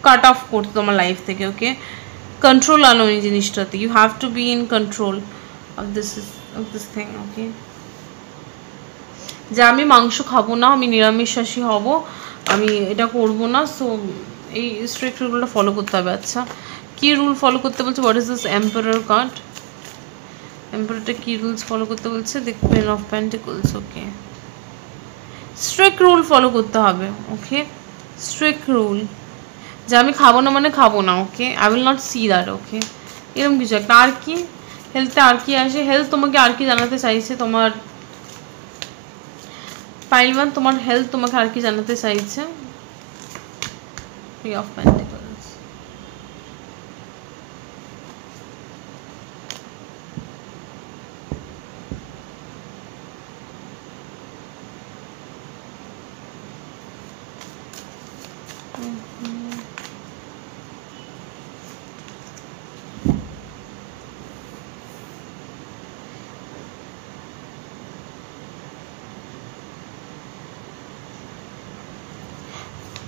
কাট অফ করতে তোমার লাইফ থেকে, ওকে। কন্ট্রোল আনো এই জিনিসটাতে, you have to be in control of this thing, okay. যে আমি মাংস খাবো না, আমি নিরামিষাশী হব, আমি এটা করব না, সো এই স্ট্রিক্ট রুলটা ফলো করতে হবে। আচ্ছা, কি রুল ফলো করতে বলছে? What is this emperor card? এম্পারারটা কি রুলস ফলো করতে বলছে? The queen of pentacles, okay. Strict rule follow করতে হবে, ওকে, স্ট্রিক্ট রুল, যে আমি খাবো না মানে খাবো না, okay, I will not see that, okay, এরকম কিছু একটা। আর কি হেলথে আর কি আসে? হেলথ তোমাকে আর কি জানাতে চাইছে? তোমার পাইল ওয়ান তোমার হেলথ তোমাকে আর কি জানাতে চাইছে? থ্রি অফ পেন্টিকলস,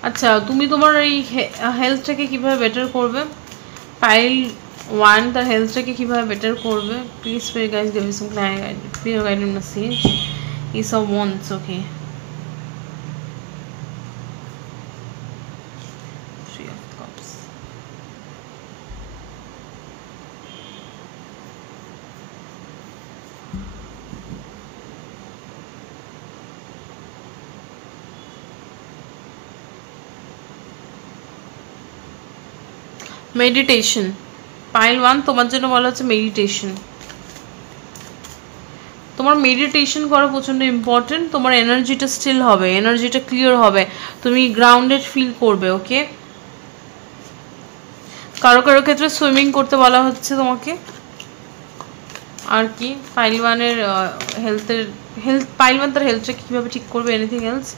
আচ্ছা, তুমি তোমার এই হেলথটাকে কিভাবে বেটার করবে? পাইল ওয়ান তার হেলথটাকে কিভাবে বেটার করবে? Please spirit guys give me some clear guidance message. Ace of Wands, okay. Three of Cups. Meditation, pile one তোমার জন্য বলা হচ্ছে মেডিটেশন। তোমার মেডিটেশন করা প্রচণ্ড ইম্পর্টেন্ট। তোমার এনার্জিটা স্টিল হবে, এনার্জিটা ক্লিয়ার হবে, তুমি গ্রাউন্ডেড ফিল করবে, ওকে। কারো কারো ক্ষেত্রে সুইমিং করতে বলা হচ্ছে তোমাকে। আর কি পাইল ওয়ানের পাইল ওয়ান তার হেলথটা কীভাবে ঠিক করবে? Anything else?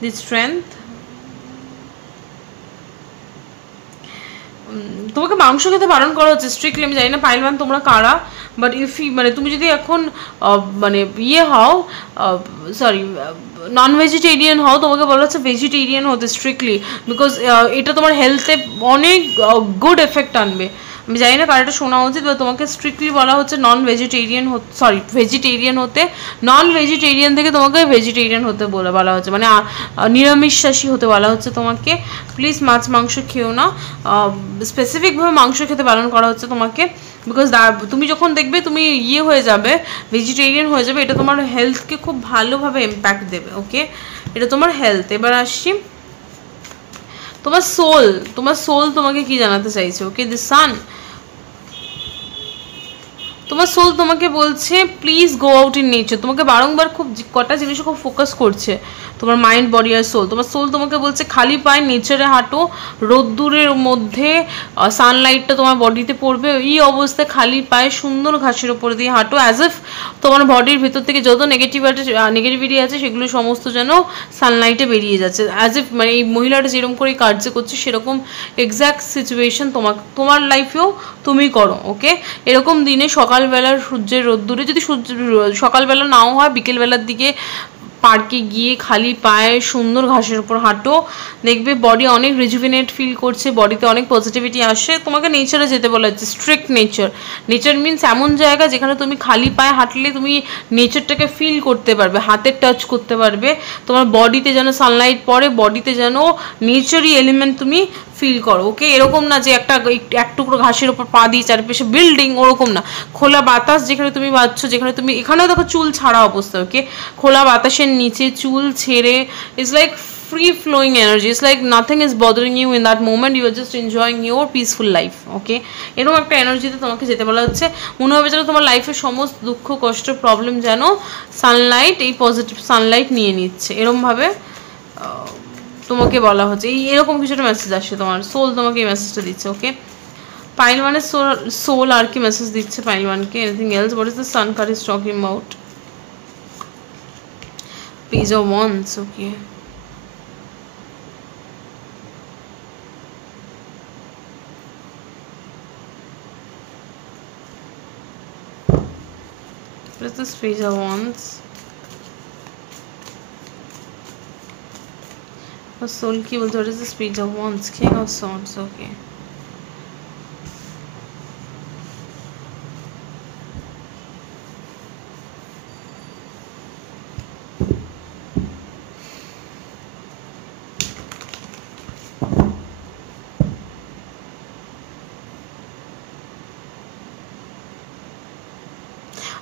দি স্ট্রেংথ, তোমাকে মাংস খেতে বারণ করা হচ্ছে স্ট্রিক্টলি। আমি জানি না পাইল ওয়ান তোমরা কারা, বাট ইফ মানে তুমি যদি এখন মানে ইয়ে হও, সরি নন ভেজিটেরিয়ান হও, তোমাকে বলা হচ্ছে ভেজিটেরিয়ান হতে স্ট্রিক্টলি, বিকজ এটা তোমার হেলথে অনেক গুড এফেক্ট আনবে। আমি জানি না কারটা শোনা উচিত, বা তোমাকে স্ট্রিক্টলি বলা হচ্ছে নন ভেজিটেরিয়ান ভেজিটেরিয়ান হতে, নন ভেজিটেরিয়ান থেকে তোমাকে ভেজিটেরিয়ান হতে বলা হচ্ছে, মানে নিরামিষাশী হতে বলা হচ্ছে তোমাকে। প্লিজ মাছ মাংস খেও না, স্পেসিফিকভাবে মাংস খেতে বারণ করা হচ্ছে তোমাকে, বিকজ তুমি যখন দেখবে তুমি ইয়ে হয়ে যাবে, ভেজিটেরিয়ান হয়ে যাবে, এটা তোমার হেলথকে খুব ভালোভাবে ইম্প্যাক্ট দেবে, ওকে। এটা তোমার হেলথ। এবার আসছি তোমার সোল তোমাকে কি জানাতে চাইছে, ওকে। দি সান, তোমার সোল তোমাকে বলছে please go out in nature. তোমাকে বারংবার খুব কটা জিনিসে খুব ফোকাস করছে তোমার মাইন্ড, বডি আর সোল। তোমার সোল তোমাকে বলছে খালি পায়ে নেচারে হাঁটো, রোদ্দুরের মধ্যে সানলাইটটা তোমার বডিতে পড়বে, এই অবস্থায় খালি পায়ে সুন্দর ঘাসের ওপর দিয়ে হাঁটো, অ্যাজ ইফ তোমার বডির ভেতর থেকে যত নেগেটিভিটি আছে সেগুলো সমস্ত যেন সানলাইটে বেরিয়ে যাচ্ছে, অ্যাজ ইফ মানে এই মহিলাটা যেরকম করে কার্য করছে সেরকম এক্স্যাক্ট সিচুয়েশন তোমার লাইফেও তুমি করো, ওকে। এরকম দিনে সকালবেলার সূর্যের রোদ্দুরে, যদি সকালবেলা নাও হয় বিকেলবেলার দিকে পার্কে গিয়ে খালি পায়ে সুন্দর ঘাসের উপর হাঁটো, দেখবে বডি অনেক রিজুভিনেট ফিল করছে, বডিতে অনেক পজিটিভিটি আসে। তোমাকে নেচারে যেতে বলা হচ্ছে, স্ট্রিক্ট নেচার। নেচার মিনস এমন জায়গা যেখানে তুমি খালি পায়ে হাঁটলে তুমি নেচারটাকে ফিল করতে পারবে, হাতে টাচ করতে পারবে, তোমার বডিতে যেন সানলাইট পড়ে, বডিতে যেন নেচারি এলিমেন্ট তুমি ফিল করো। ওকে, এরকম না যে এক টুকরো ঘাসের ওপর পা দিয়ে চারপাশে বিল্ডিং, ওরকম না। খোলা বাতাস যেখানে তুমি পাচ্ছ, যেখানে তুমি এখানেও দেখো চুল ছাড়া অবস্থা। ওকে, খোলা বাতাসের নিচে চুল ছেড়ে, it's like free flowing energy. It's like nothing is bothering you in that moment, you are just enjoying your peaceful life. ওকে, এরকম একটা এনার্জিতে তোমাকে যেতে বলা হচ্ছে। মনে হবে যেন তোমার লাইফের সমস্ত দুঃখ কষ্ট প্রবলেম যেন সানলাইট, এই পজিটিভ সানলাইট নিয়ে নিচ্ছে, এরকমভাবে তোমাকে বলা হচ্ছে। এরকম কিছু একটা মেসেজ আসছে, তোমার সোল তোমাকে এই মেসেজটা দিচ্ছে। ওকে, পাইল ওয়ানের সোল আর কি মেসেজ দিচ্ছে পাইল ওয়ানকে? Anything else? What is the sun card is talking about? Page of wands. Okay, what is this Page of Wands? Soul ki bolche, what is this Page of Wands? King of Swords. Okay,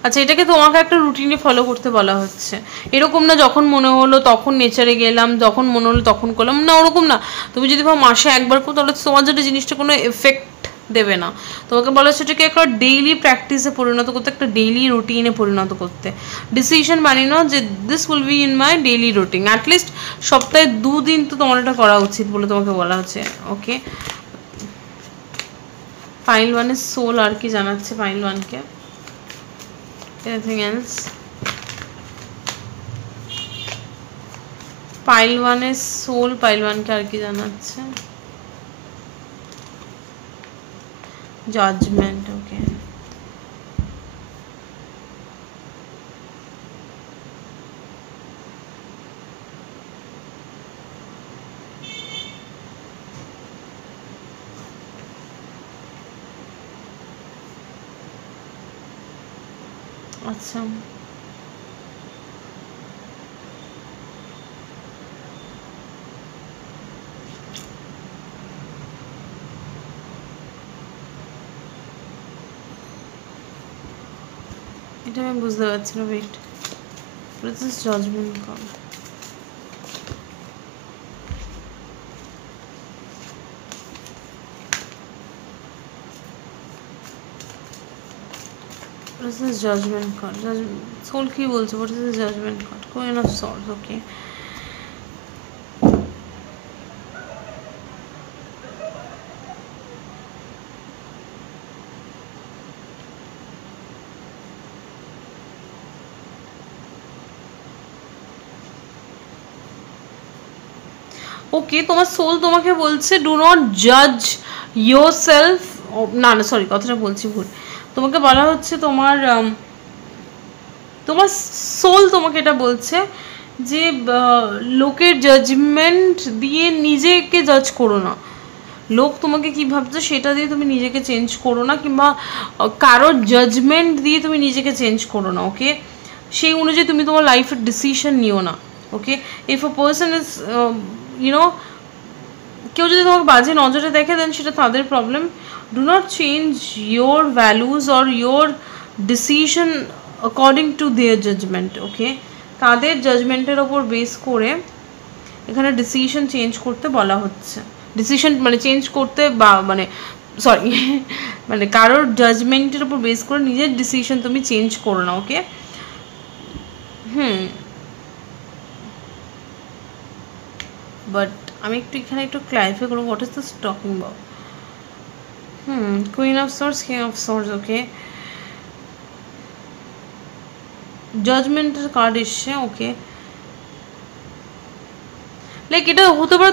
আচ্ছা, এটাকে তোমাকে একটা রুটিনে follow করতে বলা হচ্ছে। এরকম না যখন মনে হলো তখন নেচারে গেলাম, যখন মনে হলো তখন করলাম না, ওরকম না। তুমি যদি মাসে একবার করো তাহলে তোমার জন্য জিনিসটা কোনো এফেক্ট দেবে না। তোমাকে বলা হচ্ছে এটাকে একটা ডেইলি প্র্যাকটিসে পরিণত করতে, একটা ডেইলি রুটিনে পরিণত করতে। ডিসিশন বানিয়ে নাও যে this will be in my daily routine. At least সপ্তাহে 2 দিন তো তোমার এটা করা উচিত বলে তোমাকে বলা হচ্ছে। ওকে, পাইল ওয়ানের সোল আর কি জানাচ্ছে পাইল ওয়ানকে? Anything else? পাইল ওয়ানের সোল পাইল ওয়ানকে আর কি জানাচ্ছে? জাজমেন্ট। ওকে, আচ্ছা, এটা আমি বুঝতে পারছি না। Wait, what is judgment card? What is this judgment card? Soul কি বলছে? What is this judgment card? Queen of Swords. Okay, ওকে, তোমার সোল তোমাকে বলছে ডু নট জাজ ইয়োর সেলফ। না না, সরি, কথাটা বলছি ভুল। তোমাকে বলা হচ্ছে তোমার সোল তোমাকে এটা বলছে যে লোকের জাজমেন্ট দিয়ে নিজেকে জাজ করো না। লোক তোমাকে কী ভাবছে সেটা দিয়ে তুমি নিজেকে চেঞ্জ করো না, কিংবা কারোর জাজমেন্ট দিয়ে তুমি নিজেকে চেঞ্জ করো না। ওকে, সেই অনুযায়ী তুমি তোমার লাইফের ডিসিশন নিও না। Okay, if a person is কেউ যদি তোমাকে বাজে নজরে দেখে দেন সেটা তাদের problem. Do not change your values or your decision according to their judgement. Okay, তাদের জাজমেন্টের ওপর বেস করে এখানে ডিসিশন চেঞ্জ করতে বলা হচ্ছে। ডিসিশন মানে চেঞ্জ করতে, বা মানে সরি মানে কারোর জাজমেন্টের ওপর বেস করে নিজের ডিসিশন তুমি চেঞ্জ করো না। ওকে, বাট আমি এখানে একটু ক্লারিফাই করবো what is this talking about. Queen of swords, king of swords. Okay, জাজমেন্টের কার্ড এসছে। ওকে, লাইক এটা হতে পারে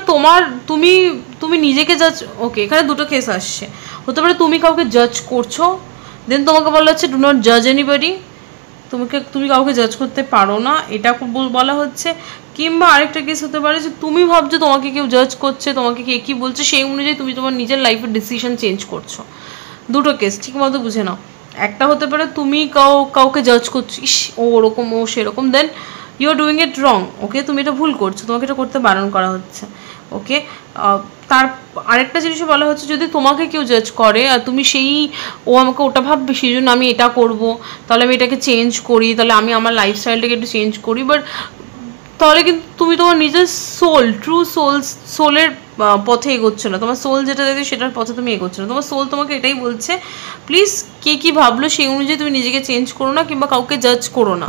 তুমি নিজেকে জাজ। ওকে, এখানে দুটো কেস আসছে। হতে পারে তুমি কাউকে জাজ করছো, দেন তোমাকে বলা হচ্ছে ডু নট জাজ এনিবডি। তো তুমি কাউকে জাজ করতে পারো না, এটা বলা হচ্ছে। কিংবা আরেকটা কেস হতে পারে যে তুমি ভাবছো তোমাকে কেউ জাজ করছে, তোমাকে কে কী বলছে সেই অনুযায়ী তুমি তোমার নিজের লাইফের ডিসিশন চেঞ্জ করছো। দুটো কেস ঠিক মতো বুঝে নাও। একটা হতে পারে তুমি কাউকে জাজ করছো, ইস ও ওরকম ও সেরকম, দেন ইউ আর ডুইং ইট রং, ওকে, তুমি এটা ভুল করছো, তোমাকে এটা করতে বারণ করা হচ্ছে, ওকে। তার আরেকটা জিনিসও বলা হচ্ছে যদি তোমাকে কেউ জাজ করে আর তুমি ও আমাকে ওটা ভাববে সেই জন্য আমি এটা করব, তাহলে আমি এটাকে চেঞ্জ করি, তাহলে আমি আমার লাইফস্টাইলটাকে একটু চেঞ্জ করি, বাট তাহলে কিন্তু তুমি তোমার নিজের ট্রু সোলের পথে এগোচ্ছ না, তোমার সোল যেটা দেখে সেটার পথে তুমি এগোচ্ছ না। তোমার সোল তোমাকে এটাই বলছে প্লিজ কে কী ভাবলো সেই অনুযায়ী তুমি নিজেকে চেঞ্জ করো না, কিংবা কাউকে জাজ করো না,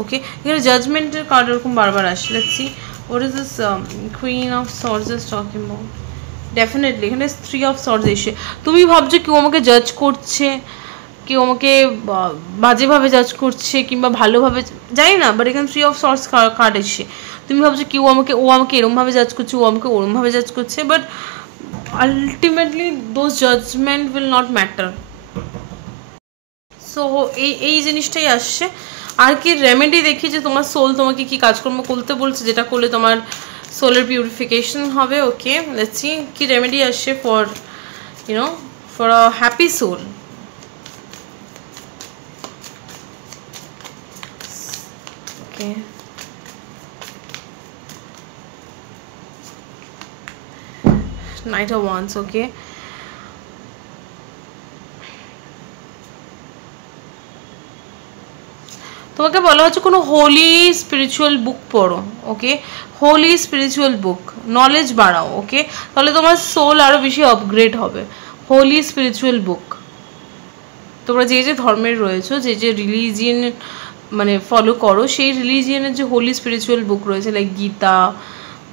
ওকে। এখানে জাজমেন্টের কার্ড এরকম বারবার আসে। Let's see what is this queen of swords is talking about. Definitely এখানে 3 অফ সর্ডস এসে তুমি ভাবছো কেউ আমাকে জাজ করছে, কেউ আমাকে বাজেভাবে জাজ করছে কিংবা ভালোভাবে, জানি না, বাট এখানে 3 অফ সর্ডস কার্ড এসে তুমি ভাবছো ও আমাকে এরমভাবে জাজ করছে, ও আমাকে ওরমভাবে জাজ করছে, but ultimately those judgment will not matter. So এই জিনিসটাই আসছে। আর কি রেমেডি দেখি যে তোমার সোল তোমাকে কি কাজকর্ম করতে বলছে, যেটা করলে তোমার সোলের পিউরিফিকেশন হবে, ওকে। লেটস সি কি রেমেডি আসছে for for a happy soul. Okay, Knight of Wands, okay. তোমাকে বলা হচ্ছে কোনো হোলি স্পিরিচুয়াল বুক পড়ো, okay, holy spiritual book, knowledge বাড়াও, ওকে, তাহলে তোমার সোল আরও বেশি আপগ্রেড হবে। হোলি স্পিরিচুয়াল বুক, তোমরা যে যে ধর্মের রয়েছো, যে যে রিলিজিয়ন মানে ফলো করো, সেই রিলিজিয়নের যে হোলি স্পিরিচুয়াল বুক রয়েছে লাইক গীতা,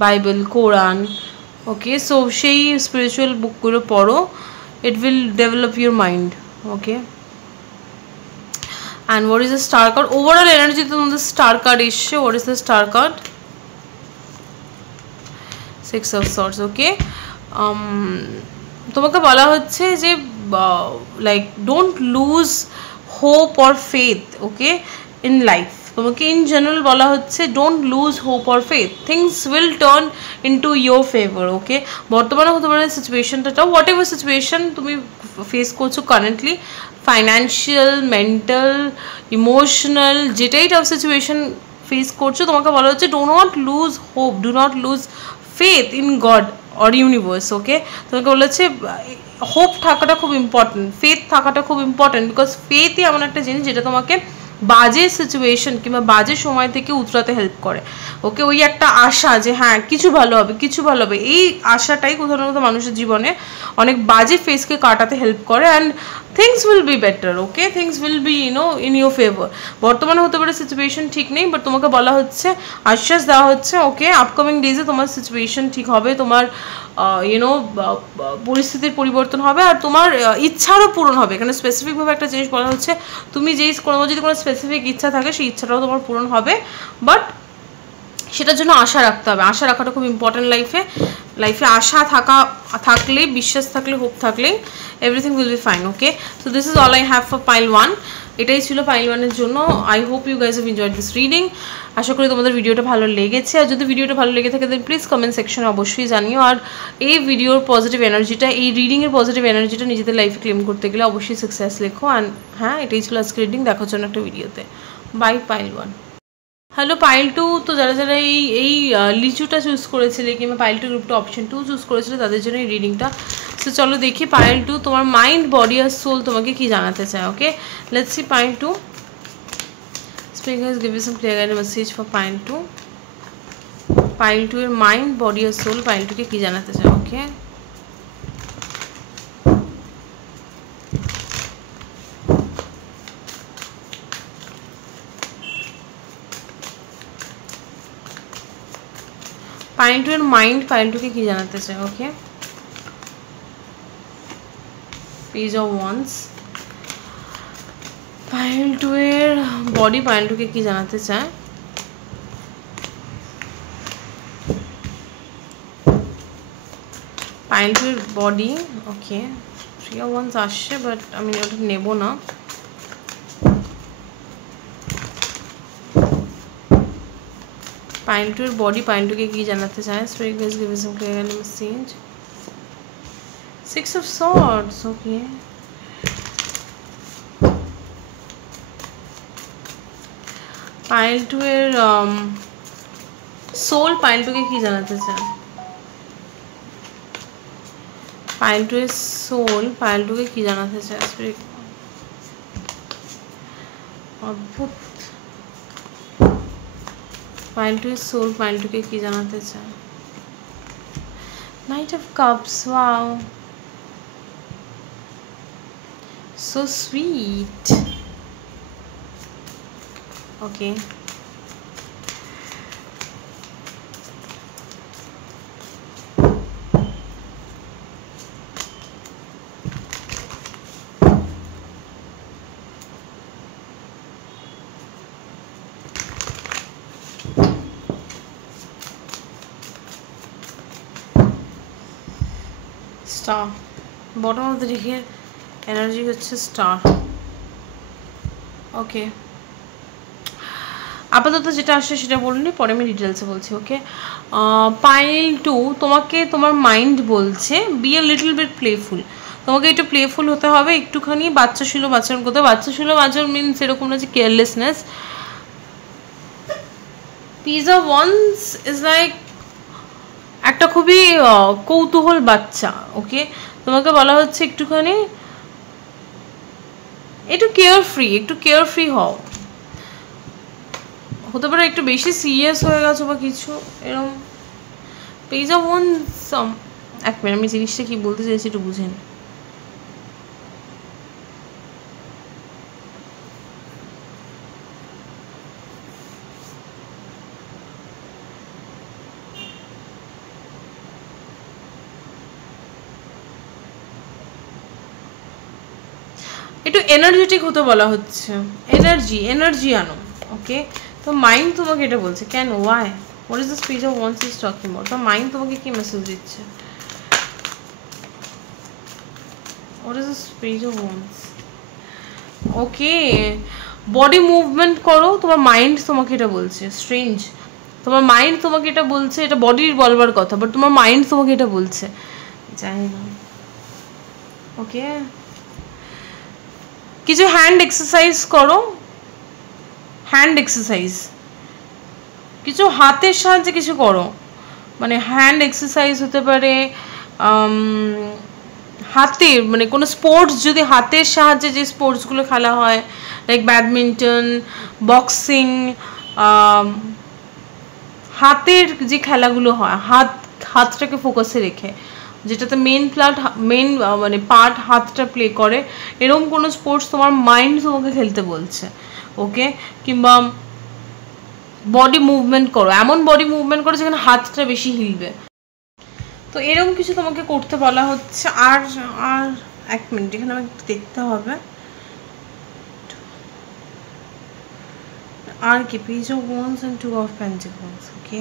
বাইবেল, কোরআন, ওকে, সো সেই স্পিরিচুয়াল বুকগুলো পড়ো, it will develop your mind, okay. And what is the star card? Overall energy তোমাদের star card এসছে। What is the star card? 6 of swords, okay. তোমাকে বলা হচ্ছে যে like don't lose hope or faith, okay, in life. তোমাকে in general বলা হচ্ছে don't lose hope or faith, things will turn into your favour, okay. বর্তমানে হতে পারে সিচুয়েশনটা হোয়াট এভার সিচুয়েশন তুমি ফেস করছো কারেন্টলি, ফাইন্যান্সিয়াল, মেন্টাল, ইমোশনাল, যেটাই টাফ সিচুয়েশন ফেস করছো, তোমাকে বলা হচ্ছে do not lose hope, do not lose faith in God or universe, okay. তোমাকে বলেছে হোপ থাকাটা খুব ইম্পর্টেন্ট, ফেথ থাকাটা খুব ইম্পর্টেন্ট, বিকজ ফেথই এমন একটা জিনিস যেটা তোমাকে বাজে সিচুয়েশন কিংবা বাজে সময় থেকে উতরাতে হেল্প করে, ওকে। ওই একটা আশা যে হ্যাঁ কিছু ভালো হবে, কিছু ভালো হবে, এই আশাটাই কোথাও না কোথাও মানুষের জীবনে অনেক বাজে ফেসকে কাটাতে হেল্প করে, and things will be better, okay, things will be in your favour. বর্তমানে হতে পারে সিচুয়েশন ঠিক নেই, বাট তোমাকে বলা হচ্ছে, আশ্বাস দেওয়া হচ্ছে, ওকে, আপকামিং ডেজে তোমার সিচুয়েশন ঠিক হবে, তোমার পরিস্থিতির পরিবর্তন হবে, আর তোমার ইচ্ছারও পূরণ হবে। এখানে স্পেসিফিকভাবে একটা জিনিস বলা হচ্ছে, তুমি যদি কোনো স্পেসিফিক ইচ্ছা থাকে সেই ইচ্ছাটাও তোমার পূরণ হবে, বাট সেটার জন্য আশা রাখতে হবে। আশা রাখাটা খুব ইম্পর্টেন্ট লাইফে আশা থাকলে, বিশ্বাস থাকলে, হোপ থাকলেই everything will be fine, okay. So this is all I have for pile 1। এটাই ছিল পাইল 1-এর জন্য। I hope you guys have enjoyed this reading. আশা করি তোমাদের ভিডিওটা ভালো লেগেছে, আর যদি ভিডিওটা ভালো লেগে থাকে দেন প্লিজ কমেন্ট সেকশনে অবশ্যই জানিও। আর এই ভিডিওর পজিটিভ এনার্জিটা, এই রিডিংয়ের পজিটিভ এনার্জিটা নিজেদের লাইফে ক্লেম করতে গেলে অবশ্যই সাকসেস লেখো। অ্যান্ড হ্যাঁ, এটাই ছিল আজকে রিডিং। দেখার জন্য একটা ভিডিওতে। By pile 1। হ্যালো পাইল 2, তো যারা এই লিচুটা চুজ করেছিলে কিংবা পাইল 2 গ্রুপটা অপশন 2 চুজ করেছিলে তাদের জন্য এই রিডিংটা। সো চলো দেখি পাইল 2 তোমার মাইন্ড, বডি আর সোল তোমাকে কি জানাতে চায়, okay. Let's see pile 2। Speakers give you some clear guidance message for pile 2. Pile 2 এর মাইন্ড, বডি আর সোল pile 2 কে কি জানাতে চায়, ওকে। pile 2 এর মাইন্ড pile 2 কে কি জানাতে চায়, okay. Page of wands. Pile 2 এর বডি পাইল 2 কে কি জানাতে চায়। পাইল 2 এর বডি, ওকে। 3 of Wands আসছে, বাট আমি ওটা নেব না। পাইল টু এর বডি পাইল টুকে কি জানাতে চায়? Spirit guys give some clear message. 6 of swords, okay. Pile two এর সোল পাইল টুকে কি জানাতে চায়? পাইল টু এর সোল পাইল টুকে কি জানাতে চায়? স্পিরিট অদ্ভুত। পাইল টু এর সোল পাইল টুকে কি জানাতে চায়? Knight of cups, wow, so sweet. Okay. Star. Bottom of the deck here. Energy হচ্ছে স্টার। ওকে, আপাতত যেটা আসছে সেটা বলুন, পরে আমি ডিটেলসে বলছি। ওকে, পাইল টু তোমাকে তোমার মাইন্ড বলছে be a little bit playful. তোমাকে একটু প্লেফুল হতে হবে, একটুখানি বাচ্চাসুলভ আচরণ করতে হবে। বাচ্চাসুলভ আচরণ মিনস এরকম না যে carelessness. Piece of wands is like একটা খুবই কৌতূহল বাচ্চা। ওকে, তোমাকে বলা হচ্ছে একটুখানি একটু কেয়ারফ্রি হও। হতে পারে একটু বেশি সিরিয়াস হয়ে গেছো বা কিছু এরকম। পেজ অফ ওয়ান্স, এক মিনিট, আমি জিনিসটা কি বলতে চাইছি একটু বুঝেন। একটু এনার্জেটিক হতে বলা হচ্ছে, এনার্জি আনো। ওকে, তো মাইন্ড তোমাকে এটা বলছে কেন, why, what is the speech of wands is talking about? তো মাইন্ড তোমাকে কি মেসেজ দিচ্ছে? What is the speech of wands? Okay, body movement করো, তোমার মাইন্ড তোমাকে এটা বলছে। স্ট্রেঞ্জ, তোমার মাইন্ড তোমাকে এটা বলছে, এটা বডির বলবার কথা, বাট তোমার মাইন্ড তোমাকে এটা বলছে, জানি না। ওকে, কিছু হ্যান্ড এক্সারসাইজ করো, কিছু হাতের সাহায্যে কিছু করো, মানে হ্যান্ড এক্সারসাইজ হতে পারে, হাতের মানে কোনো স্পোর্টস, যদি হাতের সাহায্যে যে স্পোর্টসগুলো খেলা হয় লাইক ব্যাডমিন্টন, বক্সিং, হাতের যে খেলাগুলো হয়, হাতটাকে ফোকাসে রেখে, যেটাতে মেন মানে পার্ট হাতটা প্লে করে, এরকম কোনো স্পোর্টস তোমার মাইন্ড তোমাকে খেলতে বলছে। ওকে, কিংবা বডি মুভমেন্ট করো, এমন বডি মুভমেন্ট করো যেখানে হাতটা বেশি হিলবে। তো এরকম কিছু তোমাকে করতে বলা হচ্ছে। আর এক মিনিট, এখানে আমাকে একটু দেখতে হবে আর কি। Page of wands and two of pentacles. Okay,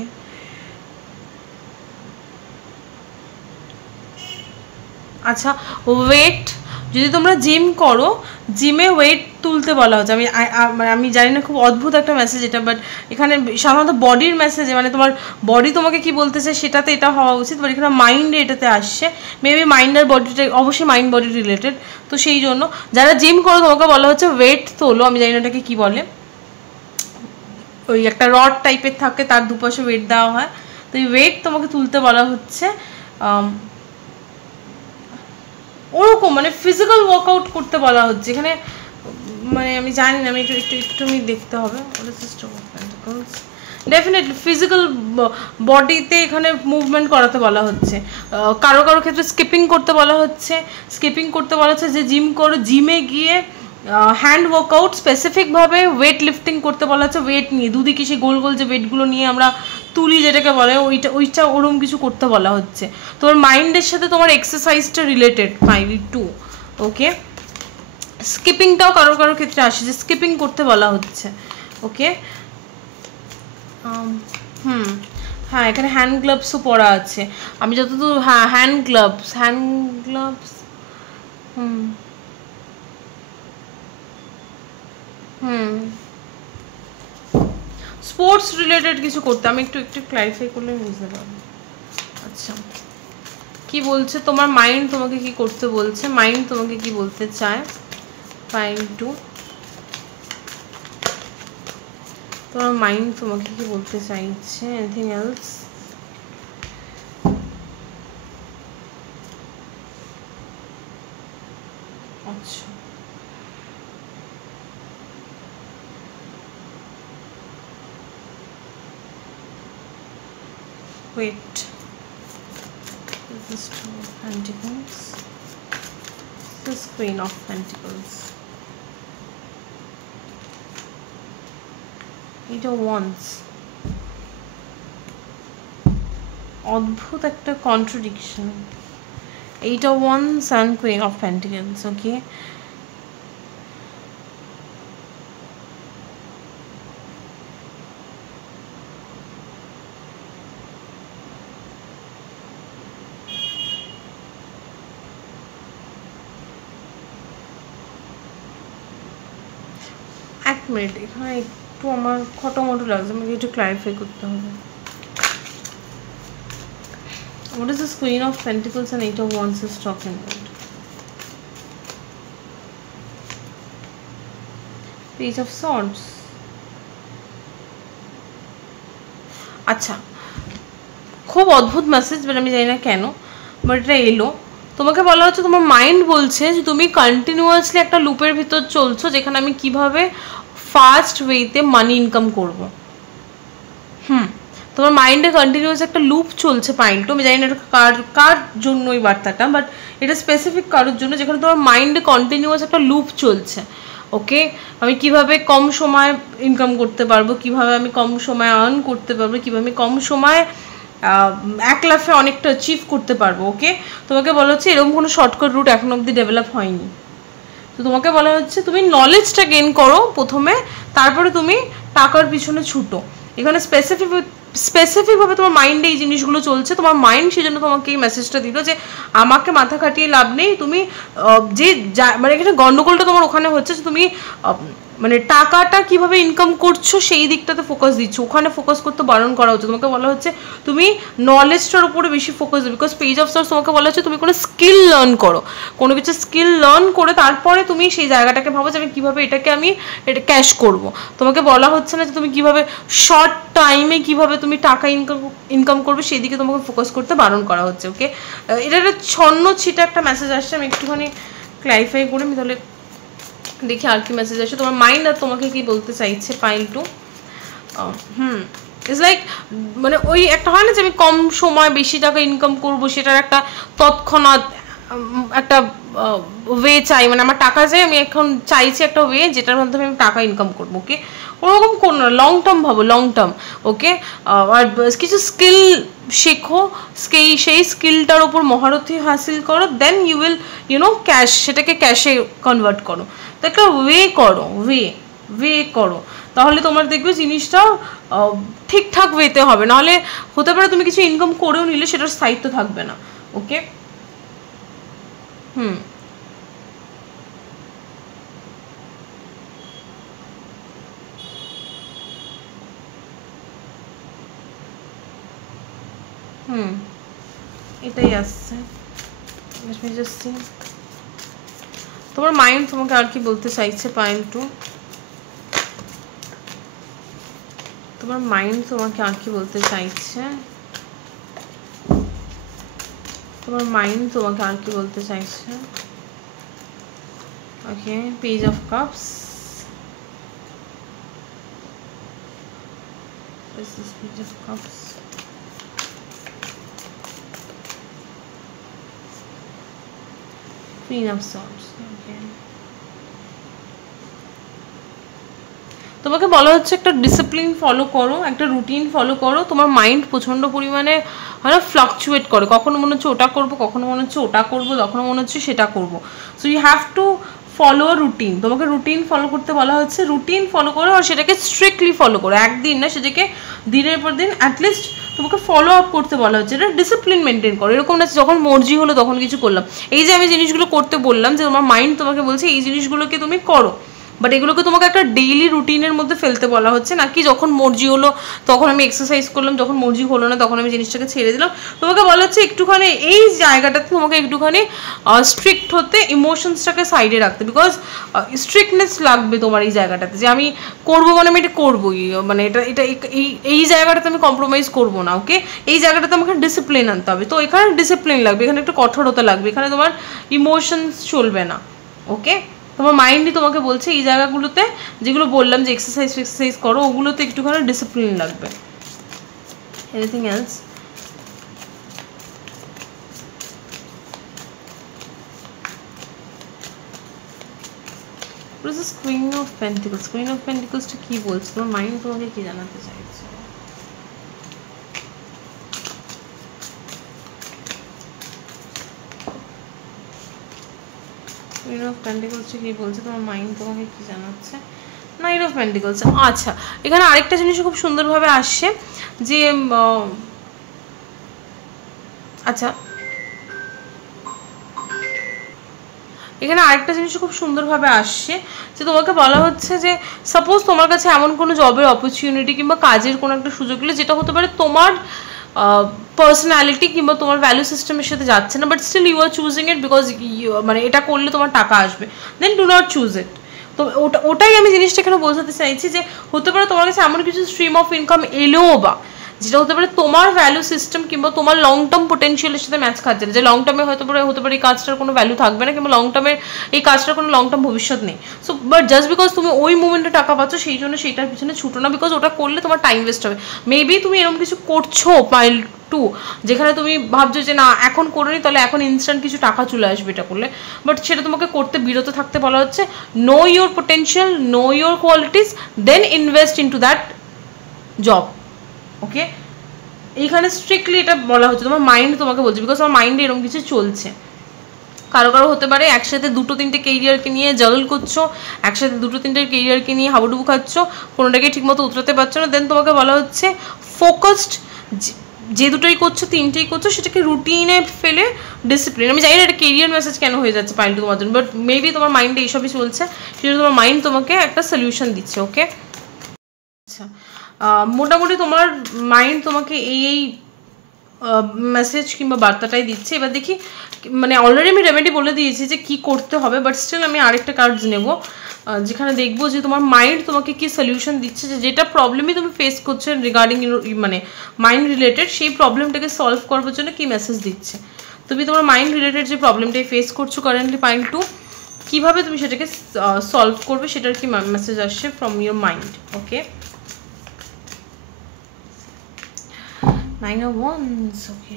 আচ্ছা, ওয়েট, যদি তোমরা জিম করো, জিমে ওয়েট তুলতে বলা হচ্ছে। আমি জানি না, খুব অদ্ভুত একটা মেসেজ এটা, বাট এখানে সাধারণত বডির মেসেজে, মানে তোমার বডি তোমাকে কি বলতেছে সেটাতে এটা হওয়া উচিত, বাট এখানে মাইন্ডে এটাতে আসছে। মেবি মাইন্ড আর বডিটা, অবশ্যই মাইন্ড বডি রিলেটেড, তো সেই জন্য যারা জিম করো তোমাকে বলা হচ্ছে ওয়েট তোলো। আমি জানি না ওটাকে কী বলে, ওই একটা রড টাইপের থাকে, তার দুপাশে ওয়েট দেওয়া হয়, তো এই ওয়েট তোমাকে তুলতে বলা হচ্ছে। ওরকম মানে ফিজিক্যাল ওয়ার্কআউট করতে বলা হচ্ছে এখানে, মানে আমি জানি না, আমি একটু আমি দেখতে হবে। ডেফিনেটলি ফিজিক্যাল বডিতে এখানে মুভমেন্ট করাতে বলা হচ্ছে। কারো ক্ষেত্রে স্কিপিং করতে বলা হচ্ছে, যে জিম করো, জিমে গিয়ে হ্যান্ড ওয়ার্কআউট, স্পেসিফিকভাবে ওয়েট লিফটিং করতে বলা হচ্ছে। ওয়েট নিয়ে দুদিকে সেই গোল গোল যে ওয়েটগুলো নিয়ে আমরা তুলি যেটাকে বলে, ওইটা ওরকম কিছু করতে বলা হচ্ছে। তোমার মাইন্ডের সাথে তোমার এক্সারসাইজটা রিলেটেড ফাইনালি টু। ওকে, স্কিপিংটাও কারো ক্ষেত্রে আসে, যে স্কিপিং করতে বলা হচ্ছে। ওকে, হ্যাঁ, এখানে হ্যান্ড গ্লাভসও পরা আছে আমি যতদূর। হ্যাঁ, হ্যান্ড গ্লাভস। স্পোর্টস রিলেটেড কিছু করতে, আমি একটু ক্লারিফাই করলে বুঝতে পারবো। আচ্ছা কি বলছে তোমার মাইন্ড, তোমাকে কি করতে বলছে, মাইন্ড তোমাকে কি বলতে চায়, ফাইল 2। তোমার মাইন্ড তোমাকে কি বলতে চাইছে, এনিথিং এলস? আচ্ছা wait, this is 2 of Pentacles, this Queen of Pentacles, এটা ওয়ান্স। অদ্ভুত একটা কন্ট্রাডিকশন, এইটা wands and queen of pentacles. Okay এক মিনিট, এখানে একটু আমার খটোমটো লাগছে, আমাকে একটু ক্লারিফাই করতে হবে। What is this Queen of Pentacles and Eight of Wands is talking about? Page of Swords. আচ্ছা খুব অদ্ভুত মেসেজ, বাট আমি জানি না কেন বাট এটা এলো। তোমাকে বলা হচ্ছে, তোমার মাইন্ড বলছে যে তুমি কন্টিনিউয়াসলি একটা লুপের ভিতর চলছো, যেখানে আমি কিভাবে ফাস্ট ওয়েতে মানি ইনকাম করব। তোমার মাইন্ডে কন্টিনিউয়াস একটা লুপ চলছে পাইন্টু, আমি জানি না এটা কার জন্য এই বার্তাটা, বাট এটা স্পেসিফিক কারোর জন্য, যেখানে তোমার মাইন্ডে কন্টিনিউয়াস একটা লুপ চলছে। ওকে আমি কিভাবে কম সময় ইনকাম করতে পারবো, কিভাবে আমি কম সময় আর্ন করতে পারবো, কিভাবে আমি কম সময় এক লাফে অনেকটা অ্যাচিভ করতে পারবো। ওকে তোমাকে বলা হচ্ছে এরকম কোনো শর্টকাট রুট এখন অবধি ডেভেলপ হয়নি। তো তোমাকে বলা হচ্ছে তুমি নলেজটা গেইন করো প্রথমে, তারপরে তুমি টাকার পিছনে ছুটো। এখানে স্পেসিফিকভাবে তোমার মাইন্ডে এই জিনিসগুলো চলছে, তোমার মাইন্ড সেই জন্য তোমাকে এই মেসেজটা দিল যে আমাকে মাথা খাটিয়ে লাভ নেই, তুমি যে মানে এখানে গন্ডগোলটা তোমার ওখানে হচ্ছে যে তুমি মানে টাকাটা কিভাবে ইনকাম করছো সেই দিকটাতে ফোকাস দিচ্ছ, ওখানে ফোকাস করতে বারণ করা হচ্ছে। তোমাকে বলা হচ্ছে তুমি নলেজটার উপরে বেশি ফোকাস দেবে, বিকজ পেজ অফ সোর্স তোমাকে বলা হচ্ছে তুমি কোনো স্কিল লার্ন করো, কোনো কিছু স্কিল লার্ন করে তারপরে তুমি সেই জায়গাটাকে ভাবো যে আমি কীভাবে এটা ক্যাশ করবো। তোমাকে বলা হচ্ছে না যে তুমি কীভাবে শর্ট টাইমে কীভাবে তুমি টাকা ইনকাম করবে, সেই দিকে তোমাকে ফোকাস করতে বারণ করা হচ্ছে। ওকে এটা একটা ছন্ন ছিটা একটা মেসেজ আসছে, আমি একটুখানি ক্লারিফাই করে আমি তাহলে দেখি আর কি মেসেজ আসে। তোমার মাইন্ড আর তোমাকে কি বলতে চাইছে পাইল 2। ইটস লাইক মানে ওই একটা হয় না যে আমি কম সময় বেশি টাকা ইনকাম করব, সেটার একটা তৎক্ষণাৎ একটা ওয়ে চাই, মানে আমার টাকা চাই, আমি এখন চাইছি একটা ওয়ে যেটার মাধ্যমে আমি টাকা ইনকাম করবো। ওকে ওরকম কোনো না, লং টার্ম ভাবো, লং টার্ম। ওকে আর কিছু স্কিল শেখো, সেই স্কিলটার ওপর মহারথী হাসিল করো, দেন ইউ উইল ক্যাশ, সেটাকে ক্যাশে কনভার্ট করো। তো একটা ওয়ে করো, ওয়ে করো, তাহলে তোমার দেখবে জিনিসটা ঠিকঠাক ওয়েতে হবে। নাহলে হতে পারে তুমি কিছু ইনকাম করেও নিলে সেটার স্থায়িত্ব থাকবে না। ওকে এটাই আসছে। তোমার মাইন্ড তোমাকে আর কি বলতে চাইছে পাইল 2? তোমার মাইন্ড তোমাকে আর কি বলতে চাইছে? তোমার মাইন্ড তোমাকে আর কি বলতে চাইছে? ওকে page of cups, this is page of cups, Queen of Swords. Okay তোমাকে বলা হচ্ছে একটা ডিসিপ্লিন ফলো করো, একটা রুটিন ফলো করো। তোমার মাইন্ড প্রচণ্ড পরিমাণে হয় না ফ্লাকচুয়েট করে, কখনো মনে হচ্ছে ওটা করবো, কখনো মনে হচ্ছে ওটা করবো, কখনো মনে হচ্ছে সেটা করবো। So you have to follow routine, তোমাকে রুটিন ফলো করতে বলা হচ্ছে, রুটিন ফলো করো আর সেটাকে স্ট্রিক্টলি ফলো করো, একদিন না সেটাকে দিনের পর দিন অ্যাটলিস্ট তোমাকে ফলো আপ করতে বলা হচ্ছে, এটা ডিসিপ্লিন মেনটেন করো। এরকম না যখন মর্জি হলো তখন কিছু করলাম। এই যে আমি জিনিসগুলো করতে বললাম, যে তোমার মাইন্ড তোমাকে বলছে এই জিনিসগুলোকে তুমি করো, বাট এগুলোকে তোমাকে একটা ডেইলি রুটিনের মধ্যে ফেলতে বলা হচ্ছে, নাকি যখন মর্জি হলো তখন আমি এক্সারসাইজ করলাম, যখন মর্জি হলো না তখন আমি জিনিসটাকে ছেড়ে দিলাম। তোমাকে বলা হচ্ছে একটুখানি এই জায়গাটাতে তোমাকে একটুখানি স্ট্রিক্ট হতে, ইমোশনসটাকে সাইডে রাখতে, বিকজ স্ট্রিক্টনেস লাগবে তোমার এই জায়গাটাতে, যে আমি করবো মানে আমি এটা করবোই, মানে এটা এটা এই জায়গাটাতে আমি কম্প্রোমাইজ করবো না। ওকে, এই জায়গাটাতে আমাকে ডিসিপ্লিন আনতে হবে, তো এখানে ডিসিপ্লিন লাগবে, এখানে একটু কঠোরতা লাগবে, এখানে তোমার ইমোশনস চলবে না। ওকে, তোমার মাইন্ডই তোমাকে বলছে এই জায়গাগুলোতে যেগুলো বললাম যে এক্সারসাইজ করো, ওগুলোতে একটুখানি ডিসিপ্লিন লাগবে। Anything else? Queen of pentacles, queen of পেন্টিকলসটা কি বলছে, তোমার মাইন্ড তোমাকে কি জানাতে চাইছে? কুইন অফ পেন্টিকলসটা কি বলছে, তোমার মাইন্ড তোমাকে কি জানাচ্ছে? Night of pentacles. আচ্ছা, এখানে আরেকটা জিনিস খুব সুন্দরভাবে আসছে যে আচ্ছা, এখানে আরেকটা জিনিস খুব সুন্দরভাবে আসছে যে তোমাকে বলা হচ্ছে যে সাপোজ তোমার কাছে এমন কোনো জবের অপরচুনিটি কিংবা কাজের কোনো একটা সুযোগ এলো যেটা হতে পারে তোমার পার্সোনালিটি কিংবা তোমার ভ্যালু সিস্টেমের সাথে যাচ্ছে না, but still you are choosing it because মানে এটা করলে তোমার টাকা আসবে, then do not choose it. তো ওটাই আমি জিনিসটা এখানে বোঝাতে চাইছি যে হতে পারে তোমার কাছে এমন কিছু স্ট্রিম অফ ইনকাম এলেও বা যেটা হতে পারে তোমার ভ্যালু সিস্টেম কিংবা তোমার লং টার্ম পোটেনশিয়ালের সাথে ম্যাচ খাচ্ছে না, যে লং টার্মে হতে পারে এই কাজটার কোনো ভ্যালু থাকবে না কিংবা লং টার্মের এই কাজটার কোনো লং টার্ম ভবিষ্যৎ নেই। সো বাট জাস্ট বিকজ তুমি ওই মুমেন্টে টাকা পাচ্ছ সেই জন্য সেইটার পিছনে ছুটো না, বিকজ ওটা করলে তোমার টাইম ওয়েস্ট হবে। মেবি তুমি এরকম কিছু করছো পাইল টু, যেখানে তুমি ভাবছো যে না এখন করে নি তাহলে এখন ইনস্ট্যান্ট কিছু টাকা চলে আসবে এটা করলে, বাট সেটা তোমাকে করতে বিরত থাকতে বলা হচ্ছে। Know your potential, know your qualities, then invest into that job. Okay, এইখানে স্ট্রিক্টলি এটা বলা হচ্ছে, তোমার মাইন্ড তোমাকে বলছে, বিকজ তোমার মাইন্ডে এরকম কিছু চলছে। কারো কারো হতে পারে একসাথে দুটো তিনটে কেরিয়ারকে নিয়ে জাগল করছো, একসাথে দুটো তিনটে কেরিয়ারকে নিয়ে হাবুডুবু খাচ্ছ, কোনোটাকে ঠিকমতো উতরাতে পারছো না, দেন তোমাকে বলা হচ্ছে ফোকাসড, যে দুটোই করছো তিনটেই করছো সেটাকে রুটিনে ফেলে ডিসিপ্লিন। আমি জানি না এটা কেরিয়ার মেসেজ কেন হয়ে যাচ্ছে পাইলটু তোমার জন্য, বাট মেবি তোমার মাইন্ডে এইসবই চলছে, সেটা তোমার মাইন্ড তোমাকে একটা সলিউশন দিচ্ছে। ওকে, আচ্ছা, মোটামুটি তোমার মাইন্ড তোমাকে এই মেসেজ কিংবা বার্তাটাই দিচ্ছে। এবার দেখি, মানে অলরেডি আমি রেমেডি বলে দিয়েছি যে কি করতে হবে, বাট স্টিল আমি আরেকটা কার্ডস নেব যেখানে দেখবো যে তোমার মাইন্ড তোমাকে কি সলিউশন দিচ্ছে, যে যেটা প্রবলেমই তুমি ফেস করছো রিগার্ডিং মানে মাইন্ড রিলেটেড, সেই প্রবলেমটাকে সলভ করার জন্য কি মেসেজ দিচ্ছে। তুমি তোমার মাইন্ড রিলেটেড যে প্রবলেমটাই ফেস করছো কারেন্টলি পাইল টু, কীভাবে তুমি সেটাকে সলভ করবে সেটার কি মেসেজ আসছে from your mind. Okay, 9 of Wands. ওকে,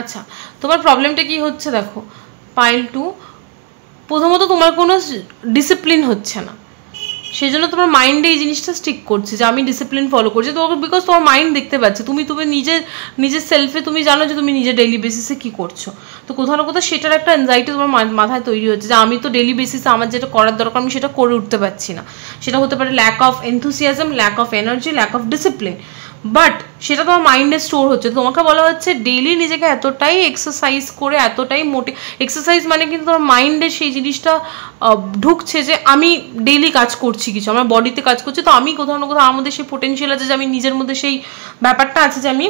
আচ্ছা, তোমার প্রবলেমটা কি হচ্ছে দেখো পাইল টু, প্রথমত তোমার কোনো ডিসিপ্লিন হচ্ছে না, সেই জন্য তোমার মাইন্ডে এই জিনিসটা স্টিক করছে যে আমি ডিসিপ্লিন ফলো করছি তোমাকে, বিকজ তোমার মাইন্ড দেখতে পাচ্ছে তুমি নিজের সেলফে তুমি জানো যে তুমি নিজের ডেইলি বেসিসে কী করছো, তো কোথাও না কোথাও সেটার একটা অ্যাংজাইটি তোমার মাথায় তৈরি হচ্ছে যে আমি তো ডেইলি বেসিসে আমার যেটা করার দরকার আমি সেটা করে উঠতে পারছি না। সেটা হতে পারে lack of enthusiasm, lack of energy, lack of discipline, but সেটা তোমার মাইন্ডে স্টোর হচ্ছে। তোমাকে বলা হচ্ছে ডেইলি নিজেকে এতটাই এক্সারসাইজ করে, এতটাই এক্সারসাইজ মানে কিন্তু তোমার মাইন্ডে সেই জিনিসটা ঢুকছে যে আমি ডেইলি কাজ করছি, কিছু আমার বডিতে কাজ করছে, তো আমি কোথাও না কোথাও আমার মধ্যে সেই পোটেনশিয়াল আছে যে আমি নিজের মধ্যে সেই ব্যাপারটা আছে যে আমি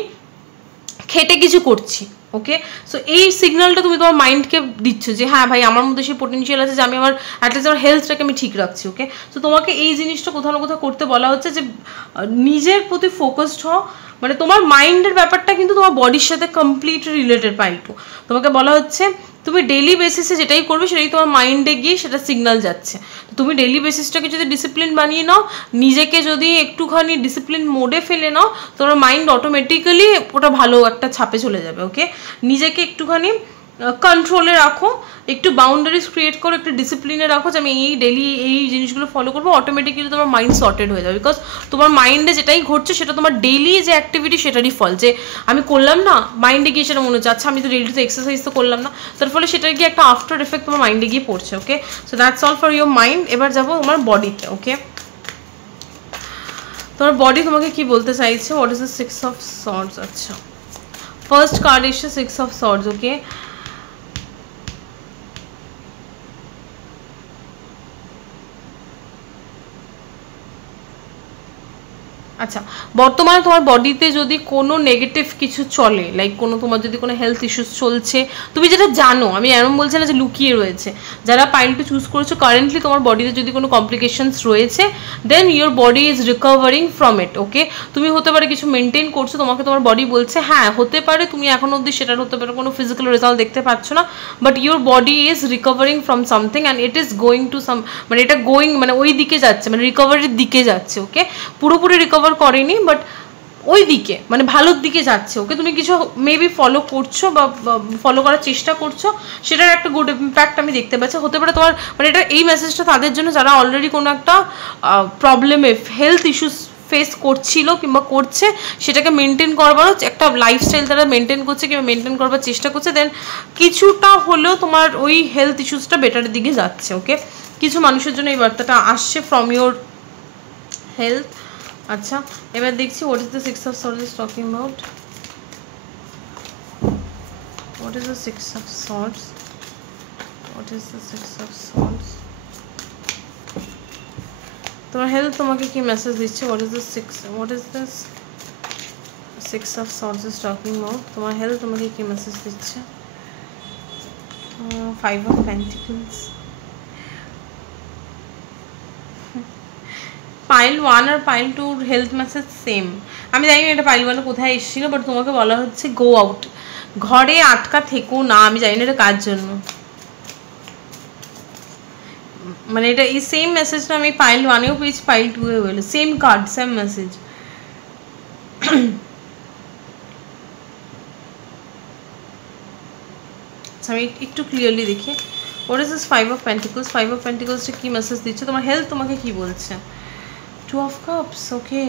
খেটে কিছু করছি। ওকে, সো এই সিগন্যালটা তুমি তোমার মাইন্ডকে দিচ্ছ যে হ্যাঁ ভাই আমার মধ্যে সেই পোটেনশিয়াল আছে যে আমি আমার অ্যাটলিস্ট আমার হেলথটাকে আমি ঠিক রাখছি। ওকে, তো তোমাকে এই জিনিসটা কোথাও না কোথাও করতে বলা হচ্ছে যে নিজের প্রতি ফোকাসড হও, মানে তোমার মাইন্ডের ব্যাপারটা কিন্তু তোমার বডির সাথে কমপ্লিটলি রিলেটেড পাইল টু। তোমাকে বলা হচ্ছে তুমি ডেইলি বেসিসে যেটাই করবে সেটাই তোমার মাইন্ডে গিয়ে সেটা সিগন্যাল যাচ্ছে। তুমি ডেইলি বেসিসটাকে যদি ডিসিপ্লিন বানিয়ে নাও, নিজেকে যদি একটুখানি ডিসিপ্লিন মোডে ফেলে নাও, তোমার মাইন্ড অটোমেটিক্যালি ওটা ভালো একটা ছাপে চলে যাবে। ওকে, নিজেকে একটুখানি কন্ট্রোলে রাখো, একটু বাউন্ডারিজ ক্রিয়েট করো, একটু ডিসিপ্লিনে রাখো যে আমি এই ডেইলি এই জিনিসগুলো ফলো করবো, অটোমেটিক্যালি তোমার মাইন্ড সর্টেড হয়ে যাবে, বিকজ তোমার মাইন্ডে যেটাই ঘটছে সেটা তোমার ডেইলি যে অ্যাক্টিভিটি সেটারই ফল, যে আমি করলাম না মাইন্ডে গিয়ে সেটা মনে হচ্ছে আচ্ছা আমি তো ডেইলি তো এক্সারসাইজ তো করলাম না, তার ফলে সেটার গিয়ে একটা আফটার এফেক্ট তোমার মাইন্ডে গিয়ে পড়ছে। Okay, so that's all for your mind. এবার যাবো তোমার বডিতে। ওকে, তোমার বডি তোমাকে কি বলতে চাইছে, what is the 6 of Swords। আচ্ছা, ফার্স্ট কার্ড এসছে 6 of Swords। ওকে, আচ্ছা, বর্তমানে তোমার বডিতে যদি কোনো নেগেটিভ কিছু চলে, লাইক কোনো তোমার যদি কোনো হেলথ ইস্যুস চলছে, তুমি যেটা জানো, আমি এমন বলছি না যে লুকিয়ে রয়েছে, যারা পাইল টু চুজ করেছো কারেন্টলি তোমার বডিতে যদি কোনো কমপ্লিকেশনস রয়েছে, then your body is recovering from it. Okay, তুমি হতে পারে কিছু মেনটেন করছো, তোমাকে তোমার বডি বলছে হ্যাঁ হতে পারে তুমি এখন অবধি সেটার হতে পারে কোনো ফিজিক্যাল রেজাল্ট দেখতে পাচ্ছ না, but your body is recovering from something and it is going to some, মানে এটা গোয়িং মানে ওই দিকে যাচ্ছে, মানে রিকভারির দিকে যাচ্ছে। ওকে, পুরোপুরি রিকভার করেনি বাট ওই দিকে মানে ভালোর দিকে যাচ্ছে। ওকে, তুমি কিছু মেবি ফলো করছো বা ফলো করার চেষ্টা করছো, সেটার একটা গুড ইম্প্যাক্ট আমি দেখতে পাচ্ছি। হতে পারে তোমার মানে এটা এই মেসেজটা তাদের জন্য যারা অলরেডি কোনো একটা প্রবলেমে হেলথ ইস্যুস ফেস করছিল কিংবা করছে, সেটাকে মেনটেন করবারও একটা লাইফস্টাইল তারা মেনটেন করছে কিংবা মেনটেন করবার চেষ্টা করছে, দেন কিছুটা হলেও তোমার ওই হেলথ ইস্যুসটা বেটারের দিকে যাচ্ছে। ওকে, কিছু মানুষের জন্য এই বার্তাটা আসছে ফ্রম ইউর হেলথ। আচ্ছা, এবার দেখছি what is the six of swords is talking about, what is the six of swords, what is the six of swords, তোমার হেলথ তোমাকে কি মেসেজ দিচ্ছে, what is the six, what is this six of swords is talking about, তোমার health তোমাকে কি message দিচ্ছে, five of pentacles. Pile 1 আর pile 2 health message same. আমি জানি না এটা পাইল 1 কোথায় এসেছিল, বাট তোমাকে বলা হচ্ছে গো আউট, ঘরে আটকা থেকো না। আমি জানি না এটা কার জন্য, মানে এটা এই সেম মেসেজটা আমি পাইল 1-এও পেয়েছি, পাইল 2-এও পেয়েছি, সেম কার্ড সেম মেসেজ। আমি একটু ক্লিয়ারলি দেখি what is this five of pentacles, five of পেন্টিকলসটা কি মেসেজ দিচ্ছে, তোমার হেলথ তোমাকে কি বলছে, টু অফ কাপস। ওকে,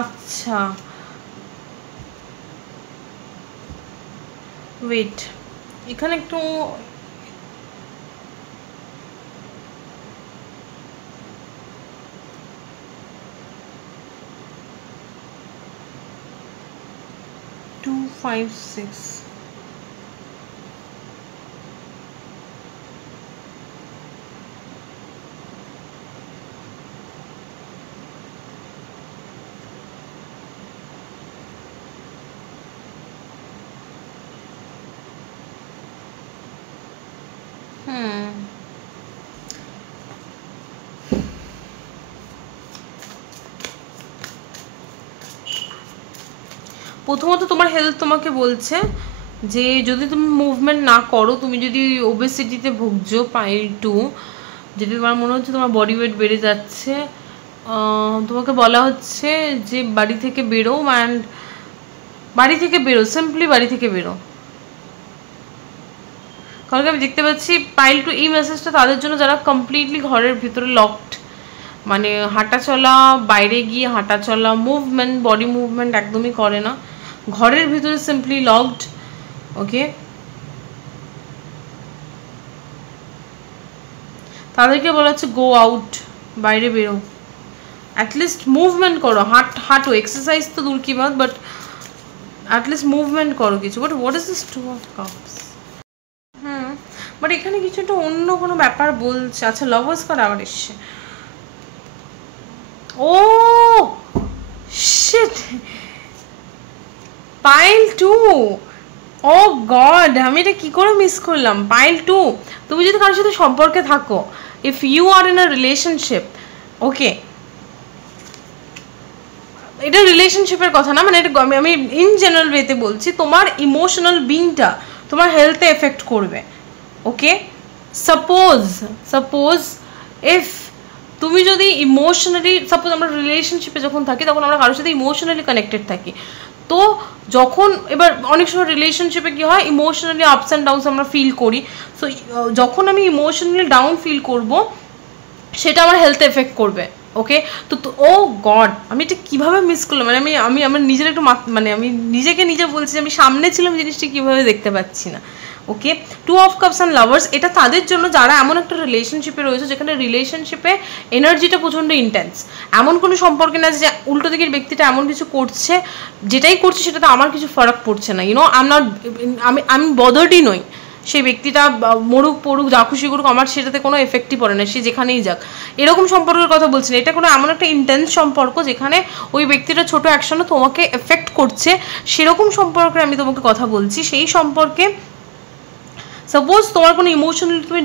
আচ্ছা ওয়েট, এখানে একটু টু 5 6 প্রথমত তোমার হেলথ তোমাকে বলছে যে যদি তুমি মুভমেন্ট না করো, তুমি যদি ওবেসিটিতে ভুগছো পাইল 2, যদি তোমার মনে হচ্ছে তোমার বডি ওয়েট বেড়ে যাচ্ছে, তোমাকে বলা হচ্ছে যে বাড়ি থেকে বেরো, অ্যান্ড বাড়ি থেকে বেরো, সিম্পলি বাড়ি থেকে বেরো। কারণ আমি দেখতে পাচ্ছি পাইল 2 এই মেসেজটা তাদের জন্য যারা কমপ্লিটলি ঘরের ভিতরে লকড, মানে হাঁটা চলা, বাইরে গিয়ে হাঁটা চলা, মুভমেন্ট, বডি মুভমেন্ট একদমই করে না, ঘরের ভিতরে সিম্পলি লকড। ওকে, তাদেরকে বলা হচ্ছে গো আউট, বাইরে বেরো, অ্যাটলিস্ট মুভমেন্ট করো, হাঁটো, এক্সারসাইজ তো দূর কি বাদ, বাট অ্যাটলিস্ট মুভমেন্ট করো কিছু। But what is this two of cups? But এখানে কিছু একটা অন্য কোনো ব্যাপার বলছে। আচ্ছা, লাভার্স কার্ড আবার এসছে। ও শিট, পাইল 2, ও গড, আমি এটা কি করে মিস করলাম। পাইল 2, তুমি যদি কারোর সাথে সম্পর্কে থাকো, if you are in a relationship, okay, এটা রিলেশনশিপের কথা না, মানে এটা আমি ইন জেনারেল ওয়েতে বলছি, তোমার ইমোশনাল বিংটা তোমার হেলথে এফেক্ট করবে। ওকে, সাপোজ ইফ তুমি যদি ইমোশনালি, সাপোজ আমরা রিলেশনশিপে যখন থাকি তখন আমরা কারোর সাথে ইমোশনালি কানেক্টেড থাকি, তো যখন এবার অনেক সময় রিলেশনশিপে কী হয়, ইমোশনালি আপস অ্যান্ড ডাউনস আমরা ফিল করি। সো যখন আমি ইমোশনালি ডাউন ফিল করব, সেটা আমার হেলথে এফেক্ট করবে। ওকে, তো ও গড, আমি এটা কীভাবে মিস করলাম, মানে আমি আমার নিজের একটু মানে আমি নিজেকে নিজে বলছি আমি সামনে ছিলাম, জিনিসটা কীভাবে দেখতে পাচ্ছি না। Okay, two of cups and lovers, এটা তাদের জন্য যারা এমন একটা রিলেশনশিপে রয়েছে যেখানে রিলেশনশিপে এনার্জিটা প্রচণ্ড ইন্টেন্স, এমন কোনো সম্পর্কে না যে উল্টো দিকের ব্যক্তিটা এমন কিছু করছে, যেটাই করছে সেটাতে আমার কিছু ফারাক পড়ছে না, ইউনো, আমি বদার্ডই নই, সেই ব্যক্তিটা মরুক পড়ুক যা খুশি করুক, আমার সেটাতে কোনো এফেক্টই পড়ে না, সে যেখানেই যাক। এরকম সম্পর্কের কথা বলছি না, এটা কোনো এমন একটা ইন্টেন্স সম্পর্ক যেখানে ওই ব্যক্তিটা ছোট অ্যাকশনও তোমাকে এফেক্ট করছে, সেরকম সম্পর্কে আমি তোমাকে কথা বলছি। সেই সম্পর্কে সাপোজ তোমার কোনো ইমোশনালি তুমি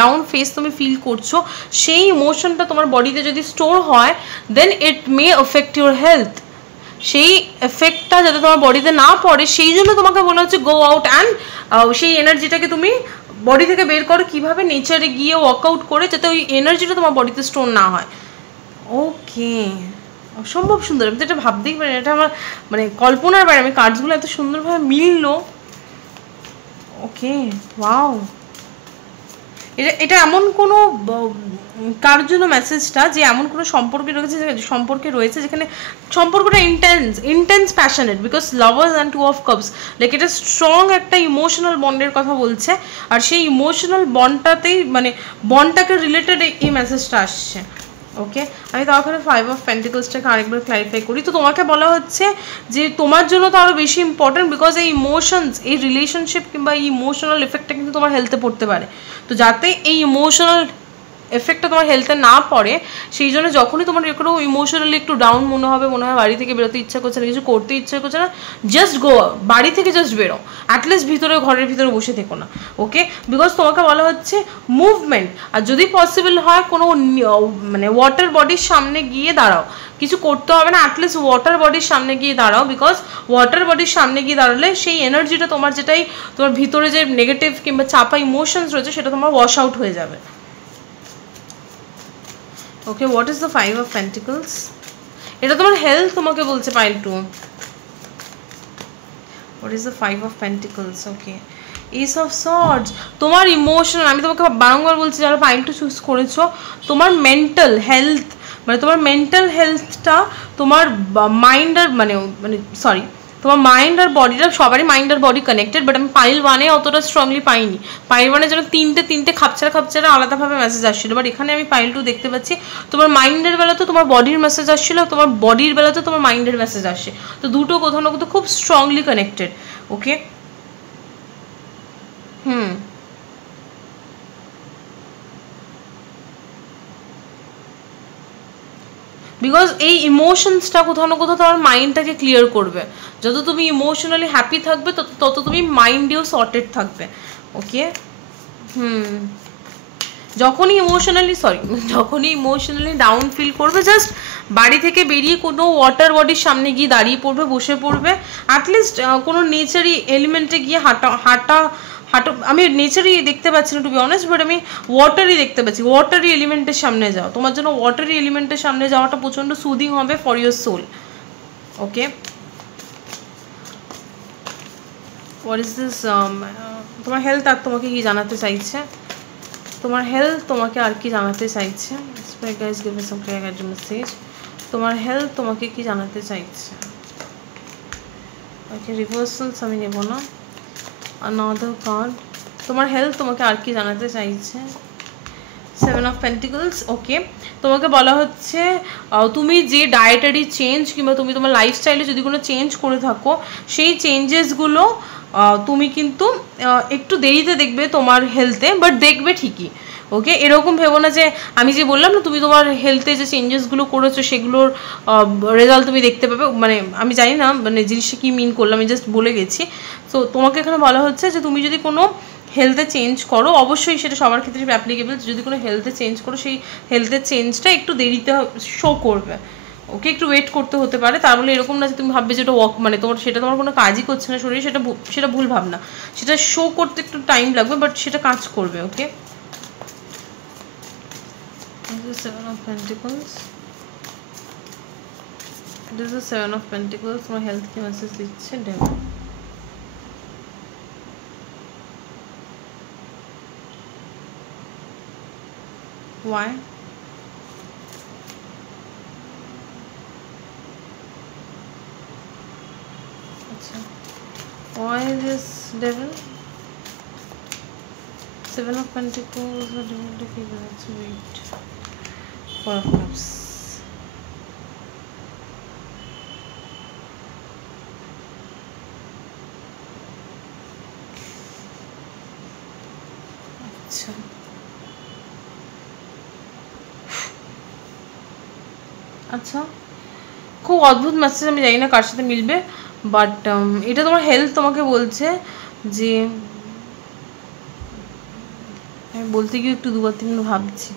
ডাউন ফেস তুমি ফিল করছো, সেই ইমোশনটা তোমার বডিতে যদি স্টোর হয়, দেন ইট মে এফেক্ট ইউর হেলথ। সেই এফেক্টটা যাতে তোমার বডিতে না পড়ে, সেই জন্য তোমাকে বলা হচ্ছে গো আউট অ্যান্ড সেই এনার্জিটাকে তুমি বডি থেকে বের করো, কীভাবে নেচারে গিয়ে ওয়ার্কআউট করে, যাতে ওই এনার্জিটা তোমার বডিতে স্টোর না হয়। ওকে, অসম্ভব সুন্দর। আমি তো এটা ভাবতেই পারি, এটা আমার মানে কল্পনার বাইরে। আমি কার্ডসগুলো এত সুন্দরভাবে মিললো। ওকে, ওয়াও, এটা এমন কোনো কার জন্য মেসেজটা যে এমন কোনো সম্পর্কে রয়েছে যেখানে সম্পর্কটা intense passionate, because lovers and 2 of Cups, like এটা স্ট্রং একটা ইমোশনাল বন্ডের কথা বলছে। আর সেই ইমোশনাল বন্ডটাতেই মানে বন্ডটাকে রিলেটেড এই মেসেজটা আসছে। ওকে, আমি তাও ওখানে 5 of Pentaclesটাকে আরেকবার ক্লারিফাই করি। তো তোমাকে বলা হচ্ছে যে তোমার জন্য তো আরও বেশি ইম্পর্টেন্ট, বিকজ এই ইমোশনস, এই রিলেশনশিপ কিংবা এই ইমোশনাল এফেক্টটা কিন্তু তোমার হেলথে পড়তে পারে। তো যাতে এই ইমোশনাল এফেক্টটা তোমার হেলথে না পড়ে, সেই জন্য যখনই তোমার কোনো ইমোশনালি একটু ডাউন মনে হয় বাড়ি থেকে বেরোতে ইচ্ছা করছে না, কিছু করতে ইচ্ছা করছে না, জাস্ট গো, বাড়ি থেকে জাস্ট বেরো, অ্যাটলিস্ট ঘরের ভিতরে বসে থেকো না। ওকে, বিকজ তোমাকে বলা হচ্ছে মুভমেন্ট, আর যদি পসিবল হয় কোনো মানে ওয়াটার বডির সামনে গিয়ে দাঁড়াও, কিছু করতে হবে না, অ্যাটলিস্ট ওয়াটার বডির সামনে গিয়ে দাঁড়াও, বিকজ ওয়াটার বডির সামনে গিয়ে দাঁড়ালে সেই এনার্জিটা তোমার তোমার ভিতরে যে নেগেটিভ কিংবা চাপা ইমোশনস রয়েছে সেটা তোমার ওয়াশ আউট হয়ে যাবে। Okay, what is the 5 of Pentacles? এটা তোমার হেলথ তোমাকে বলছে pile 2। What is the 5 of Pentacles? Okay, Ace of Swords, তোমার ইমোশনাল, আমি তোমাকে বারংবার বলছি যারা পাইল 2 চুজ করেছো, তোমার মেন্টাল হেলথ, মানে তোমার মেন্টাল হেলথটা তোমার মাইন্ড আর সরি, তোমার মাইন্ড আর বডিটা, সবারই মাইন্ড আর বডি কানেক্টেড, বাট আমি পাইল 1-এ অতটা স্ট্রংলি পাইনি। পাইল 1-এ যেন তিনটে খাপছাড়া আলাদাভাবে মেসেজ আসছিলো, বাট এখানে আমি পাইল 2 দেখতে পাচ্ছি তোমার মাইন্ডের বেলাতে তোমার বডির মেসেজ আসছিলো, তোমার বডির বেলাতে তোমার মাইন্ডের মেসেজ আসছে। তো দুটো কোথাও না কোথাও খুব স্ট্রংলি কানেক্টেড। ওকে, বিকজ এই ইমোশনসটা কোথাও না কোথাও তোমার মাইন্ডটাকে ক্লিয়ার করবে। যত তুমি ইমোশনালি হ্যাপি থাকবে তত তুমি মাইন্ডেও সর্টেড থাকবে। ওকে, যখনই ইমোশনালি ডাউন ফিল করবে, জাস্ট বাড়ি থেকে বেরিয়ে কোনো ওয়াটার বডির সামনে গিয়ে দাঁড়িয়ে পড়বে, বসে পড়বে, অ্যাটলিস্ট কোনো নেচারি এলিমেন্টে গিয়ে হাঁটা, আমি নেচারই দেখতে পাচ্ছি না টু বি অনেস্ট, বাট আমি ওয়াটারই দেখতে পাচ্ছি। ওয়াটারি এলিমেন্টের সামনে যাও, তোমার জন্য ওয়াটারি এলিমেন্টের সামনে যাওয়াটা প্রচণ্ড সুদিং হবে for your soul. Okay, what is this? তোমার হেলথ আর তোমাকে কি জানাতে চাইছে? তোমার হেলথ তোমাকে আর কি জানাতে চাইছে? Guys give me some clear message. তোমার হেলথ তোমাকে কি জানাতে চাইছে? ওকে, রিভার্সালস আমি নেব না। another card, তোমার হেলথ তোমাকে আর কি জানাতে চাইছে? 7 of Pentacles। ওকে, তোমাকে বলা হচ্ছে তুমি যে ডায়েটারি চেঞ্জ কিংবা তুমি তোমার লাইফস্টাইলে যদি কোনো চেঞ্জ করে থাকো, সেই চেঞ্জেসগুলো তুমি কিন্তু একটু দেরিতে দেখবে তোমার হেলথে, বাট দেখবে ঠিকই। ওকে, এরকম ভেবো না যে আমি যে বললাম না তুমি তোমার হেলথে যে চেঞ্জেসগুলো করেছো সেগুলোর রেজাল্ট তুমি দেখতে পাবে, মানে আমি জানি না মানে জিনিসটা কী মিন করলাম, আমি জাস্ট বলে গেছি। তো তোমাকে এখানে বলা হচ্ছে যে তুমি যদি কোনো হেলথে চেঞ্জ করো, অবশ্যই সেটা সবার ক্ষেত্রে অ্যাপ্লিকেবল, যদি কোনো হেলথে চেঞ্জ করো সেই হেলথের চেঞ্জটা একটু দেরিতে শো করবে। ওকে, একটু ওয়েট করতে হতে পারে, তার বলে এরকম না যে তুমি ভাববে যে এটা মানে সেটা তোমার কোনো কাজই করছে না শরীরে, সেটা ভুল ভাবনা, সেটা শো করতে একটু টাইম লাগবে, বাট সেটা কাজ করবে। ওকে, 7 of Pentacles, it is the 7 of Pentacles। তোমার হেলথ কি মেসেজ দিচ্ছে? Devil, why? আচ্ছা, why this devil? 7 of Pentacles, what devil to figure? Let's wait. 4 of Cups, আচ্ছা, আচ্ছা, খুব অদ্ভুত মেসেজ, আমি জানি না কার সাথে মিলবে, বাট এটা তোমার হেলথ তোমাকে বলছে যে, আমি বলতে গিয়ে একটু দুবার তিনবার ভাবছি।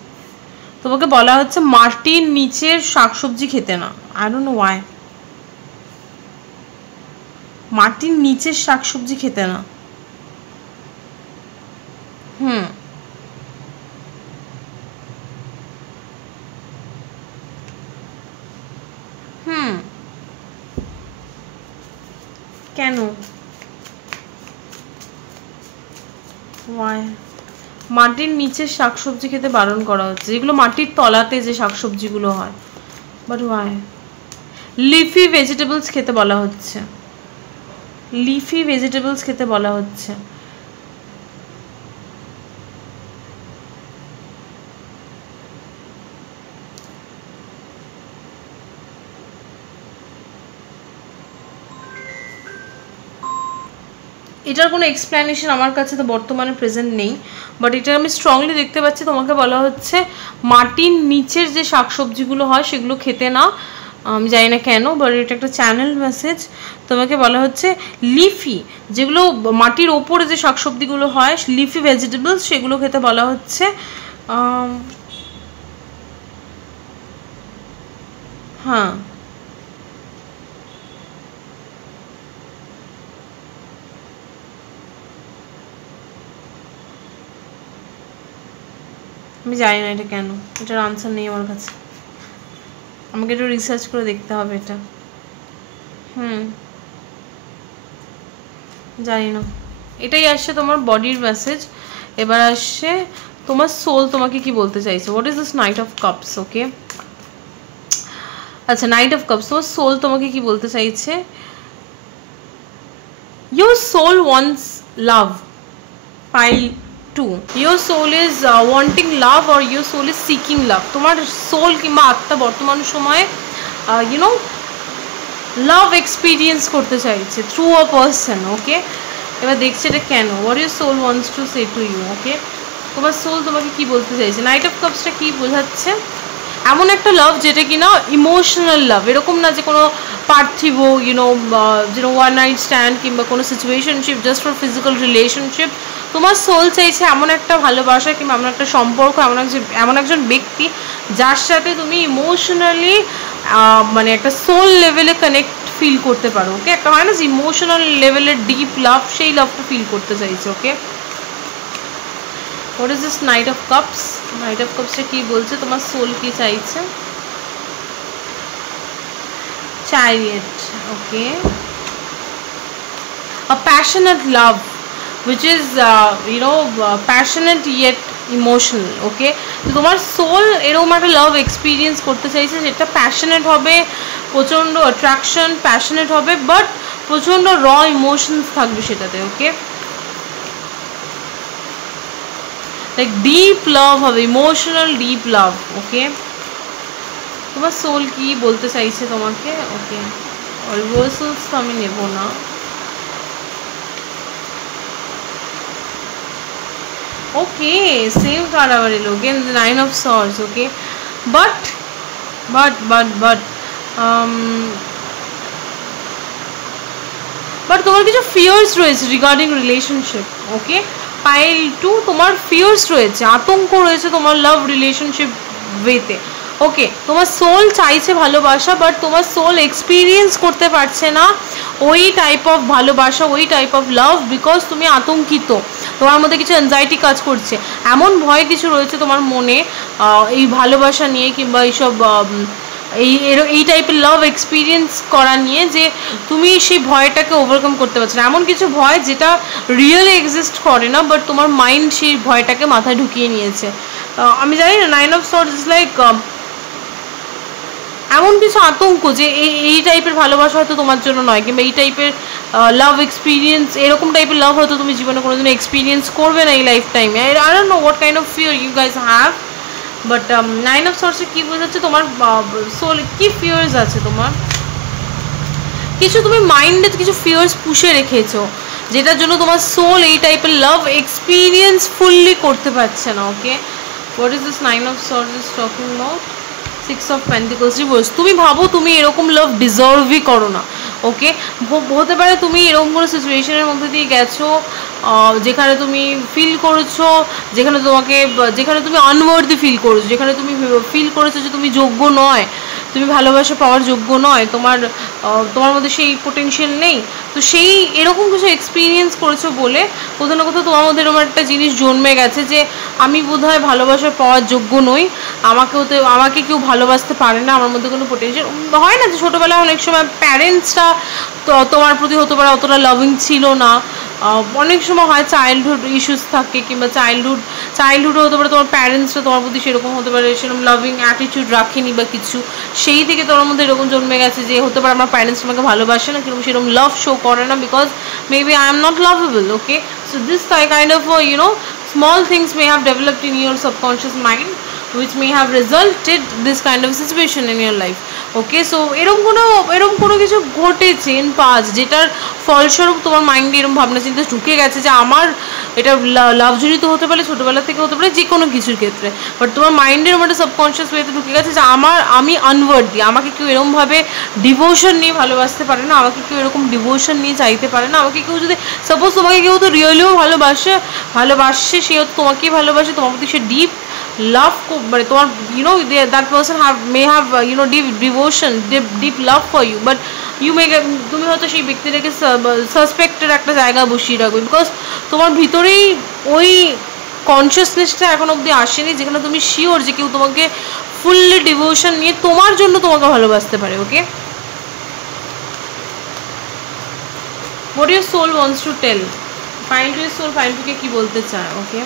তোমাকে বলা হচ্ছে মাটির নিচের শাকসবজি খেতে না। I don't no Y. মাটির নিচের শাকসবজি খেতে না। হুম, হুম, কেন? ওয়াই? মাটির নিচের শাকসবজি খেতে বারণ করা হচ্ছে, যেগুলো মাটির তলাতে যে শাকসবজিগুলো হয়। But why? লিফি ভেজিটেবলস খেতে বলা হচ্ছে। লিফি ভেজিটেবলস খেতে বলা হচ্ছে। এটার কোনো এক্সপ্লেনেশন আমার কাছে তো বর্তমানে প্রেজেন্ট নেই, বাট এটা আমি স্ট্রংলি দেখতে পাচ্ছি তোমাকে বলা হচ্ছে মাটির নিচের যে শাকসবজিগুলো হয় সেগুলো খেতে না। আমি জানি না কেন, বাট এটা একটা চ্যানেল মেসেজ। তোমাকে বলা হচ্ছে লিফি, যেগুলো মাটির ওপরে যে শাকসবজিগুলো হয়, লিফি ভেজিটেবলস, সেগুলো খেতে বলা হচ্ছে। হ্যাঁ, আমি জানি না এটা কেন, এটার আনসার নেই আমার কাছে, আমাকে একটু রিসার্চ করে দেখতে হবে এটা। হুম, জানি না। এটাই আসছে তোমার বডির মেসেজ। এবার আসছে তোমার সোল তোমাকে কি বলতে চাইছে। What is this knight of cups? Okay, আচ্ছা, নাইট অফ কাপস, তোমার সোল তোমাকে কি বলতে চাইছে? Your soul wants love, pile 2। Your soul is wanting love or your soul is seeking love. তোমার সোল কিংবা আত্মা বর্তমান সময়ে ইউনো লাভ এক্সপিরিয়েন্স করতে চাইছে থ্রু আ পার্সন। ওকে, এবার দেখছি এটা কেন। What your soul wants to say to you. Okay, তোমার সোল তোমাকে কি বলতে চাইছে? নাইট অফ কাপসটা কি বোঝাচ্ছে? এমন একটা লাভ যেটা কি না ইমোশনাল লাভ, এরকম না যে কোনো পার্থিব যেন ওয়ান নাইট স্ট্যান্ড কিংবা কোনো situationship just for physical relationship. তোমার সোল চাইছে এমন একটা ভালোবাসা কিংবা এমন একটা সম্পর্ক, এমন একজন ব্যক্তি যার সাথে তুমি ইমোশনালি মানে একটা সোল লেভেলে কানেক্ট ফিল করতে পারো। ওকে, একটা হয় না যে ইমোশনাল লেভেলের ডিপ লাভ, সেই লাভটা ফিল করতে চাইছে। Okay, what is this knight of cups? Knight of কাপসটা কি বলছে? তোমার সোল কি চাইছে? Chariot. Okay, a passionate love which is passionate yet emotional. Okay, তোমার সোল এরকম একটা লাভ এক্সপিরিয়েন্স করতে চাইছে যেটা প্যাশনেট হবে, প্রচণ্ড অ্যাট্রাকশন, প্যাশনেট হবে, বাট প্রচণ্ড র ইমোশনস থাকবে সেটাতে। ওকে, লাইক ডিপ লাভ হবে, ইমোশনাল ডিপ লাভ। ওকে, তোমার সোল কি বলতে চাইছে তোমাকে? ওকে, রিভার্সালস তো আমি নেব না। ওকে, সেম কার্ড আবার এলো, again nine of swords. Okay, but but but but but তোমার কিছু ফিয়ার্স রয়েছে রিগার্ডিং রিলেশনশিপ। ওকে, পাইল 2, তোমার ফিয়ার্স রয়েছে, আতঙ্ক রয়েছে তোমার লাভ রিলেশনশিপ ওয়েতে। ওকে, তোমার সোল চাইছে ভালোবাসা, বাট তোমার সোল এক্সপিরিয়েন্স করতে পারছে না ওই টাইপ অফ ভালোবাসা, ওই টাইপ অফ লাভ, বিকজ তুমি আতঙ্কিত, তোমার মধ্যে কিছু অ্যাংজাইটি কাজ করছে, এমন ভয় কিছু রয়েছে তোমার মনে এই ভালোবাসা নিয়ে কিংবা এইসব এই টাইপের লাভ এক্সপিরিয়েন্স করা নিয়ে, যে তুমি সেই ভয়টাকে ওভারকাম করতে পারছো না। এমন কিছু ভয় যেটা রিয়েলি এক্সিস্ট করে না, বাট তোমার মাইন্ড সেই ভয়টাকে মাথায় ঢুকিয়ে নিয়েছে। আমি জানি না, nine of swords is like এমন কিছু আতঙ্ক যে এই টাইপের ভালোবাসা হয়তো তোমার জন্য নয়, কিংবা এই টাইপের লাভ এক্সপিরিয়েন্স, এরকম টাইপের লাভ হয়তো তুমি জীবনে কোনোদিন এক্সপিরিয়েন্স করবে না এই লাইফ টাইমে। I don't know what kind of fear you guys have, but nine of সর্ডসে কী বোঝাচ্ছে? তোমার সোল কী ফিয়ার্স আছে তোমার? কিছু তুমি মাইন্ডে কিছু ফিয়ার্স পুষে রেখেছো, যেটার জন্য তোমার সোল এই টাইপের লাভ এক্সপিরিয়েন্স ফুললি করতে পারছে না। Okay, what is this nine of swords is talking about? Six of pentacles reverse. তুমি ভাবো তুমি এরকম লাভ ডিজার্ভই করো না। ওকে, হতে পারে তুমি এরকম কোনো সিচুয়েশনের মধ্যে দিয়ে গেছো যেখানে তুমি ফিল করেছো, যেখানে তুমি আনওয়ার্দি ফিল করেছো, যেখানে তুমি ফিল করেছো যে তুমি যোগ্য নয়, তুমি ভালোবাসা পাওয়ার যোগ্য নয়, তোমার মধ্যে সেই পোটেনশিয়াল নেই। তো সেই এরকম কিছু এক্সপিরিয়েন্স করেছো বলে কোথাও না কোথাও তোমার মধ্যে এরকম একটা জিনিস জন্মে গেছে যে আমি বোধহয় ভালোবাসা পাওয়ার যোগ্য নই, আমাকে কেউ ভালোবাসতে পারে না, আমার মধ্যে কোনো পোটেনশিয়াল হয় না। যে ছোটোবেলায় অনেক সময় প্যারেন্টসরা তোমার প্রতি হতে পারে অতটা লাভিং ছিল না, অনেক সময় হয় চাইল্ডহুড ইস্যুস থাকে, কিংবা চাইল্ডহুডে হতে পারে তোমার প্যারেন্টসরা তোমার প্রতি সেরকম হতে পারে সেরকম লাভিং অ্যাটিটিউড রাখেনি বা কিছু, সেই থেকে তোমার মধ্যে এরকম জন্মে গেছে যে হতে পারে আমার প্যারেন্টস আমাকে ভালোবাসে না, কিরকম সেরকম লাভ শো করে না, because maybe I am not lovable. Okay, so this kind of small things may have developed in your subconscious mind which may have resulted this kind of situation in your life. Okay, so এরকম কোনো কিছু ঘটেছে in past যেটার ফলস্বরূপ তোমার মাইন্ডে এরকম ভাবনা চিন্তা ঢুকে গেছে যে আমার এটা লাভজনিত হতে পারে, ছোটোবেলা থেকে হতে পারে, যে কোনো কিছুর ক্ষেত্রে, বাট তোমার মাইন্ডের মধ্যে সাবকনশিয়াস ওয়েতে ঢুকে গেছে যে আমি আনওয়ার্দি, আমাকে কেউ এরকমভাবে ডিভোশন নিয়ে ভালোবাসতে পারে না, আমাকে কেউ এরকম ডিভোশন নিয়ে চাইতে পারে না, আমাকে কেউ যদি সাপোজ তোমাকে কেউ তো রিয়েলিও ভালোবাসে সেও তোমাকেই ভালোবাসে, তোমার প্রতি সে ডিপ লাভ, মানে তোমার that person may have deep devotion, deep love for you, but তুমি হয়তো সেই ব্যক্তিটাকে সাসপেক্টের একটা জায়গা বসিয়ে রাখবে, বিকজ তোমার ভিতরেই ওই কনসিয়াসনেসটা এখন অবধি আসেনি যেখানে তুমি শিওর যে কেউ তোমাকে ফুললি ডিভোশন নিয়ে তোমার জন্য তোমাকে ভালোবাসতে পারে। Okay, what your soul wants to tell, find your soul, find টুকে কি বলতে চায়। Okay,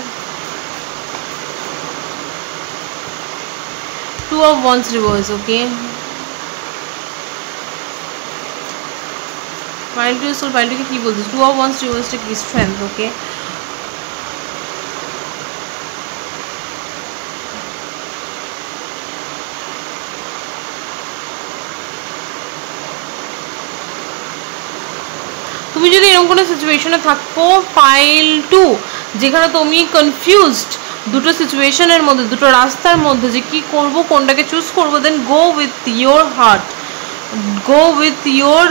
two of wands reverse. Okay, find your soul, find টুকে কি বলতে, টু অফ ওয়ান্স রিভার্সটা কি স্ট্রেংথ। ওকে, তুমি যদি এরকম কোনো সিচুয়েশনে থাকো পাইল 2 যেখানে তুমি কনফিউজড দুটো সিচুয়েশনের মধ্যে, দুটো রাস্তার মধ্যে যে কি করব, কোনটাকে চুজ করবো, then go with your heart, go with your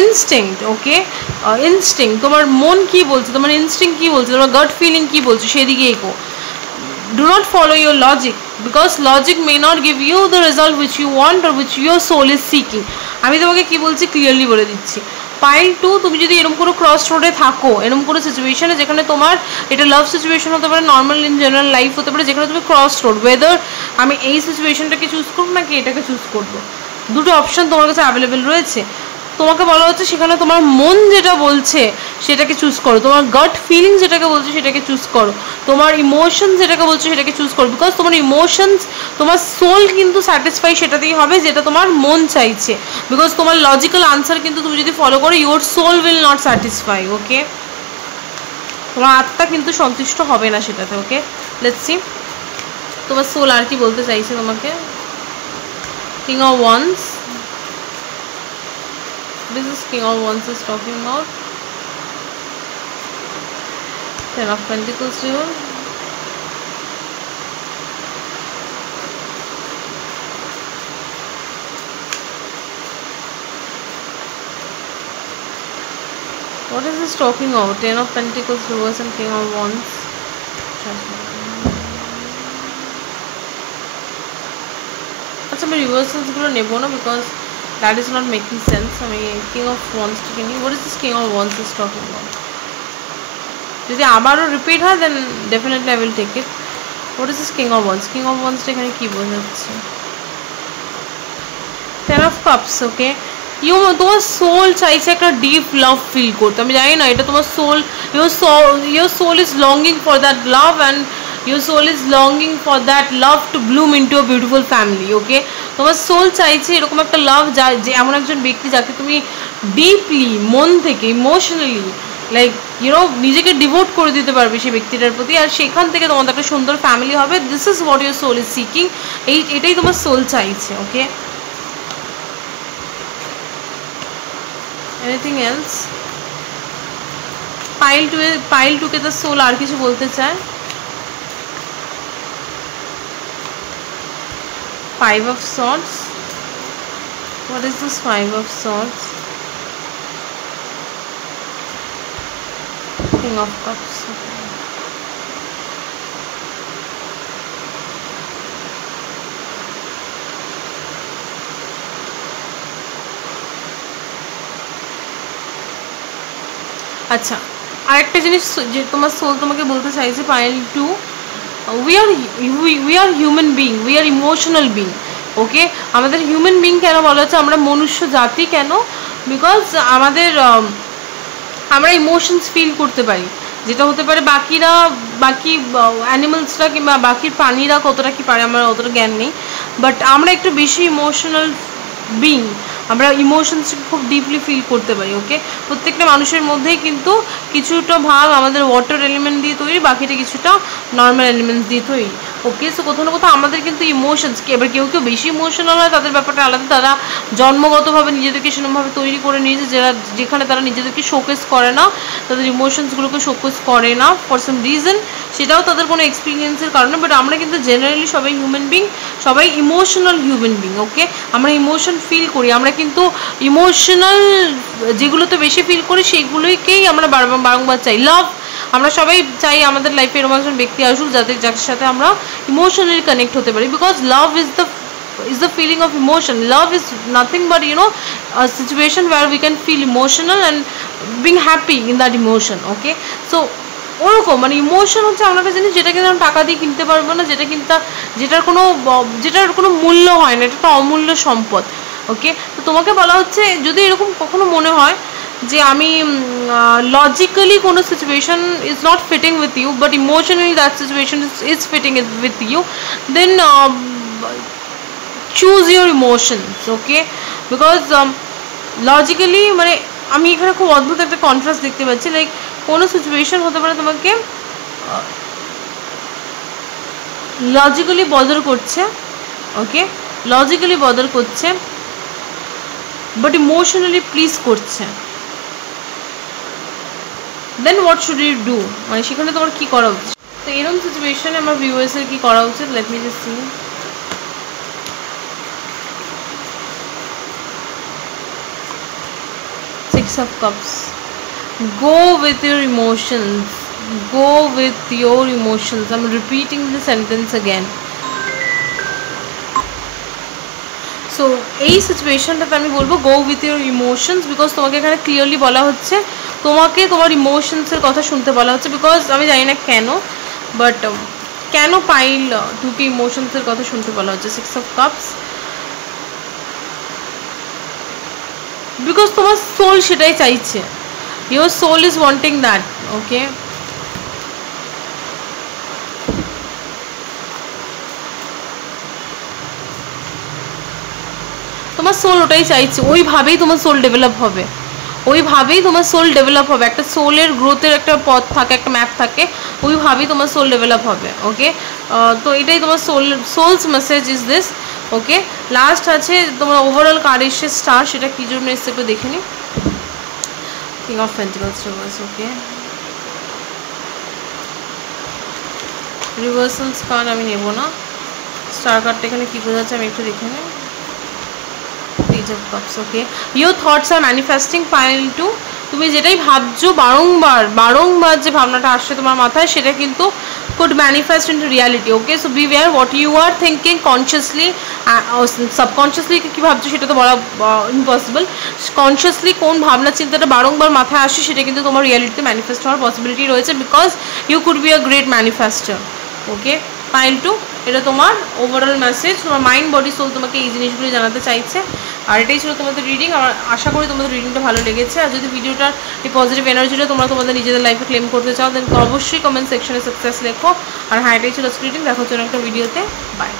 instinct. Okay, instinct, তোমার মন কি বলছে, তোমার ইনস্টিংক্ট কি বলছে, তোমার গাট ফিলিং কি বলছে, সেদিকেই গো। Do not follow your logic because logic may not give you the result which you want or which your soul is seeking. আমি তোমাকে কি বলছি ক্লিয়ারলি বলে দিচ্ছি। পাইল 2, তুমি যদি এরকম কোনো ক্রস রোডে থাকো, এরকম কোনো সিচুয়েশনে যেখানে তোমার এটা লাভ সিচুয়েশন হতে পারে, নর্মাল ইন জেনারেল লাইফ হতে পারে, যেখানে তুমি ক্রস রোড, ওয়েদার আমি এই সিচুয়েশনটাকে চুজ করবো নাকি এটাকে চুজ করবো, দুটো অপশান তোমার কাছে অ্যাভেলেবেল রয়েছে। তোমাকে বলা হচ্ছে সেখানে তোমার মন যেটা বলছে সেটাকে চুজ করো, তোমার গাট ফিলিং যেটাকে বলছে সেটাকে চুজ করো, তোমার ইমোশনস যেটাকে বলছে সেটাকে চুজ করো, বিকজ তোমার ইমোশনস, তোমার সোল কিন্তু স্যাটিসফাই সেটাতেই হবে যেটা তোমার মন চাইছে, বিকজ তোমার লজিক্যাল আনসার কিন্তু তুমি যদি ফলো করো your soul will not satisfy. Okay, তোমার আত্মা কিন্তু সন্তুষ্ট হবে না সেটাতে। ওকে, লেটস সি তোমার সোল আর কি বলতে চাইছে তোমাকে। King of wands, this is King of Wands is talking about. Ten of Pentacles here. What is this talking about? Ten of Pentacles reverse and King of Wands. আচ্ছা, আমি রিভার্সালসগুলো নেবো না because that is not making sense. I mean, King of Wands to King. What is this King of Wands is talking about? যদি আবারও repeat হয় then definitely I will take it. What is this King of Wands? King of Wands টা এখানে কি বোঝাচ্ছে? Ten of Cups. Okay, তোমার soul চাইছে একটা ডিপ লাভ ফিল করতে, আমি জানি না এটা তোমার soul, your soul is longing for that love and your soul is longing for that love to bloom into a beautiful family. Okay, তোমার সোল চাইছে এরকম একটা লাভ যে এমন একজন ব্যক্তি যাকে তুমি ডিপলি মন থেকে ইমোশনালি লাইক নিজেকে ডিভোট করে দিতে পারবে সেই ব্যক্তিটার প্রতি, আর সেখান থেকে তোমাদের একটা সুন্দর ফ্যামিলি হবে। This is what your soul is seeking, এটাই তোমার সোল চাইছে। Okay, anything else? পাইল টুকে দ্য সোল আর কিছু বলতে চায়। 5 of Swords. What is this 5 of Swords? King of Cups. আচ্ছা, আরেকটা জিনিস যে তোমার সোল তোমাকে বলতে চাইছে pile two, we are human being, we are emotional being. Okay, আমাদের হিউম্যান বিং কেন বলা হচ্ছে, আমরা মনুষ্য জাতি কেন, বিকজ আমরা ইমোশনস ফিল করতে পারি, যেটা হতে পারে বাকি অ্যানিমালসরা কিংবা বাকি প্রাণীরা কতটা কি পারে আমার অতটা জ্ঞান নেই, বাট আমরা একটু বেশি ইমোশনাল বিং, আমরা ইমোশনস খুব ডিপলি ফিল করতে পারি। ওকে, প্রত্যেকটা মানুষের মধ্যেই কিন্তু কিছুটা ভাগ আমাদের ওয়াটার এলিমেন্ট দিয়ে তৈরি, বাকিটা কিছুটা নর্মাল এলিমেন্টস দিয়ে তৈরি। ওকে, সো কোথাও না কোথাও আমাদের কিন্তু ইমোশনস, এবার কেউ বেশি ইমোশনাল হয় তাদের ব্যাপারটা আলাদা, তারা জন্মগতভাবে নিজেদেরকে সেরকমভাবে তৈরি করে নিয়েছে যেখানে তারা নিজেদেরকে শোকেস করে না, তাদের ইমোশনসগুলোকে শোকেস করে না ফর সাম রিজন, সেটাও তাদের কোনো এক্সপিরিয়েন্সের কারণে। বাট আমরা কিন্তু জেনারেলি সবাই হিউম্যান বিং, সবাই ইমোশনাল হিউম্যান বিং। ওকে, আমরা ইমোশন ফিল করি, আমরা কিন্তু ইমোশনাল যেগুলোতে বেশি ফিল করি সেইগুলোকেই আমরা বারংবার চাই। লাভ, আমরা সবাই চাই আমাদের লাইফে এরকম একজন ব্যক্তি আসুক যার সাথে আমরা ইমোশনালি কানেক্ট হতে পারি, because love is the feeling of emotion. Love is nothing but a situation where we can feel emotional and being happy in that emotion. Okay, so ওরকম মানে ইমোশন হচ্ছে এমন একটা জিনিস যেটা কিন্তু আমরা টাকা দিয়ে কিনতে পারবো না, যেটার কোনো মূল্য হয় না, এটা একটা অমূল্য সম্পদ। ওকে, তো তোমাকে বলা হচ্ছে যদি এরকম কখনো মনে হয় যে আমি লজিক্যালি কোনো situation is not fitting with you but emotionally that situation is fitting with you, then choose your emotions. Okay, because logically মানে আমি এখানে খুব অদ্ভুত একটা কন্ট্রাস্ট দেখতে পাচ্ছি, লাইক কোনো সিচুয়েশন হতে পারে তোমাকে লজিক্যালি বদার করছে, ওকে, লজিক্যালি বদার করছে বাট ইমোশনালি প্লিজ করছে, দেন হোয়াট শুড ইউ ডু, মানে সেখানে তোমার কী করা উচিত। তো এরকম সিচুয়েশনে আমার ভিউয়ার্সের কী করা উচিত, let me just see. Six of Cups. Go with your emotions. Go with your emotions. I'm repeating the sentence again. So এই সিচুয়েশনটাতে আমি বলবো go with your emotions, because তোমাকে এখানে ক্লিয়ারলি বলা হচ্ছে তোমাকে তোমার ইমোশনসের কথা শুনতে বলা হচ্ছে, বিকজ আমি জানি না কেন, বাট কেন পাইল টুকে ইমোশনসের কথা শুনতে বলা হচ্ছে। 6 of Cups, বিকজ তোমার সোল সেটাই চাইছে, your soul is wanting that. Okay, তোমার সোল ওটাই চাইছে, ওইভাবেই তোমার সোল ডেভেলপ হবে, একটা সোলের গ্রোথের একটা পথ থাকে, একটা ম্যাপ থাকে, ওইভাবেই তোমার সোল ডেভেলপ হবে। ওকে, তো এটাই তোমার soul's message is this. Okay, last আছে তোমার ওভারঅল কার্ড এসে স্টার, সেটা কী জন্য এসছে একটু দেখে নি। King of pentacles reverse. Okay, reversals card আমি নেব না, স্টার কার্ডটা এখানে কী বোঝাচ্ছে আমি একটু দেখে নিই। Page of Cups. Okay, your thoughts are manifesting pile 2. তুমি যেটাই ভাবছো বারংবার যে ভাবনাটা আসছে তোমার মাথায় সেটা কিন্তু could manifest into reality. Okay, so beware what you are thinking consciously or subconsciously কি ভাবছো সেটা তো বলা ইম্পসিবল, কনসিয়াসলি কোন ভাবনা চিন্তাটা বারংবার মাথায় আসে সেটা কিন্তু তোমার রিয়ালিটিতে ম্যানিফেস্ট হওয়ার পসিবিলিটি রয়েছে, because you could be a great manifester. Okay, pile 2 এটা তোমার ওভারঅল মেসেজ, তোমার মাইন্ড বডি সোল তোমাকে এই জিনিসগুলো জানাতে চাইছে। আর এটাই ছিল তোমাদের রিডিং। আমার আশা করি তোমাদের রিডিংটা ভালো লেগেছে। আর যদি ভিডিওটার এই পজিটিভ এনার্জিটা তোমরা তোমাদের নিজেদের লাইফে ক্লেম করতে চাও দেন অবশ্যই কমেন্ট সেকশনে সাকসেস লেখো। আর হ্যাঁ, এটাই ছিল রিডিং। দেখা হচ্ছে একটা ভিডিওতে, বাই।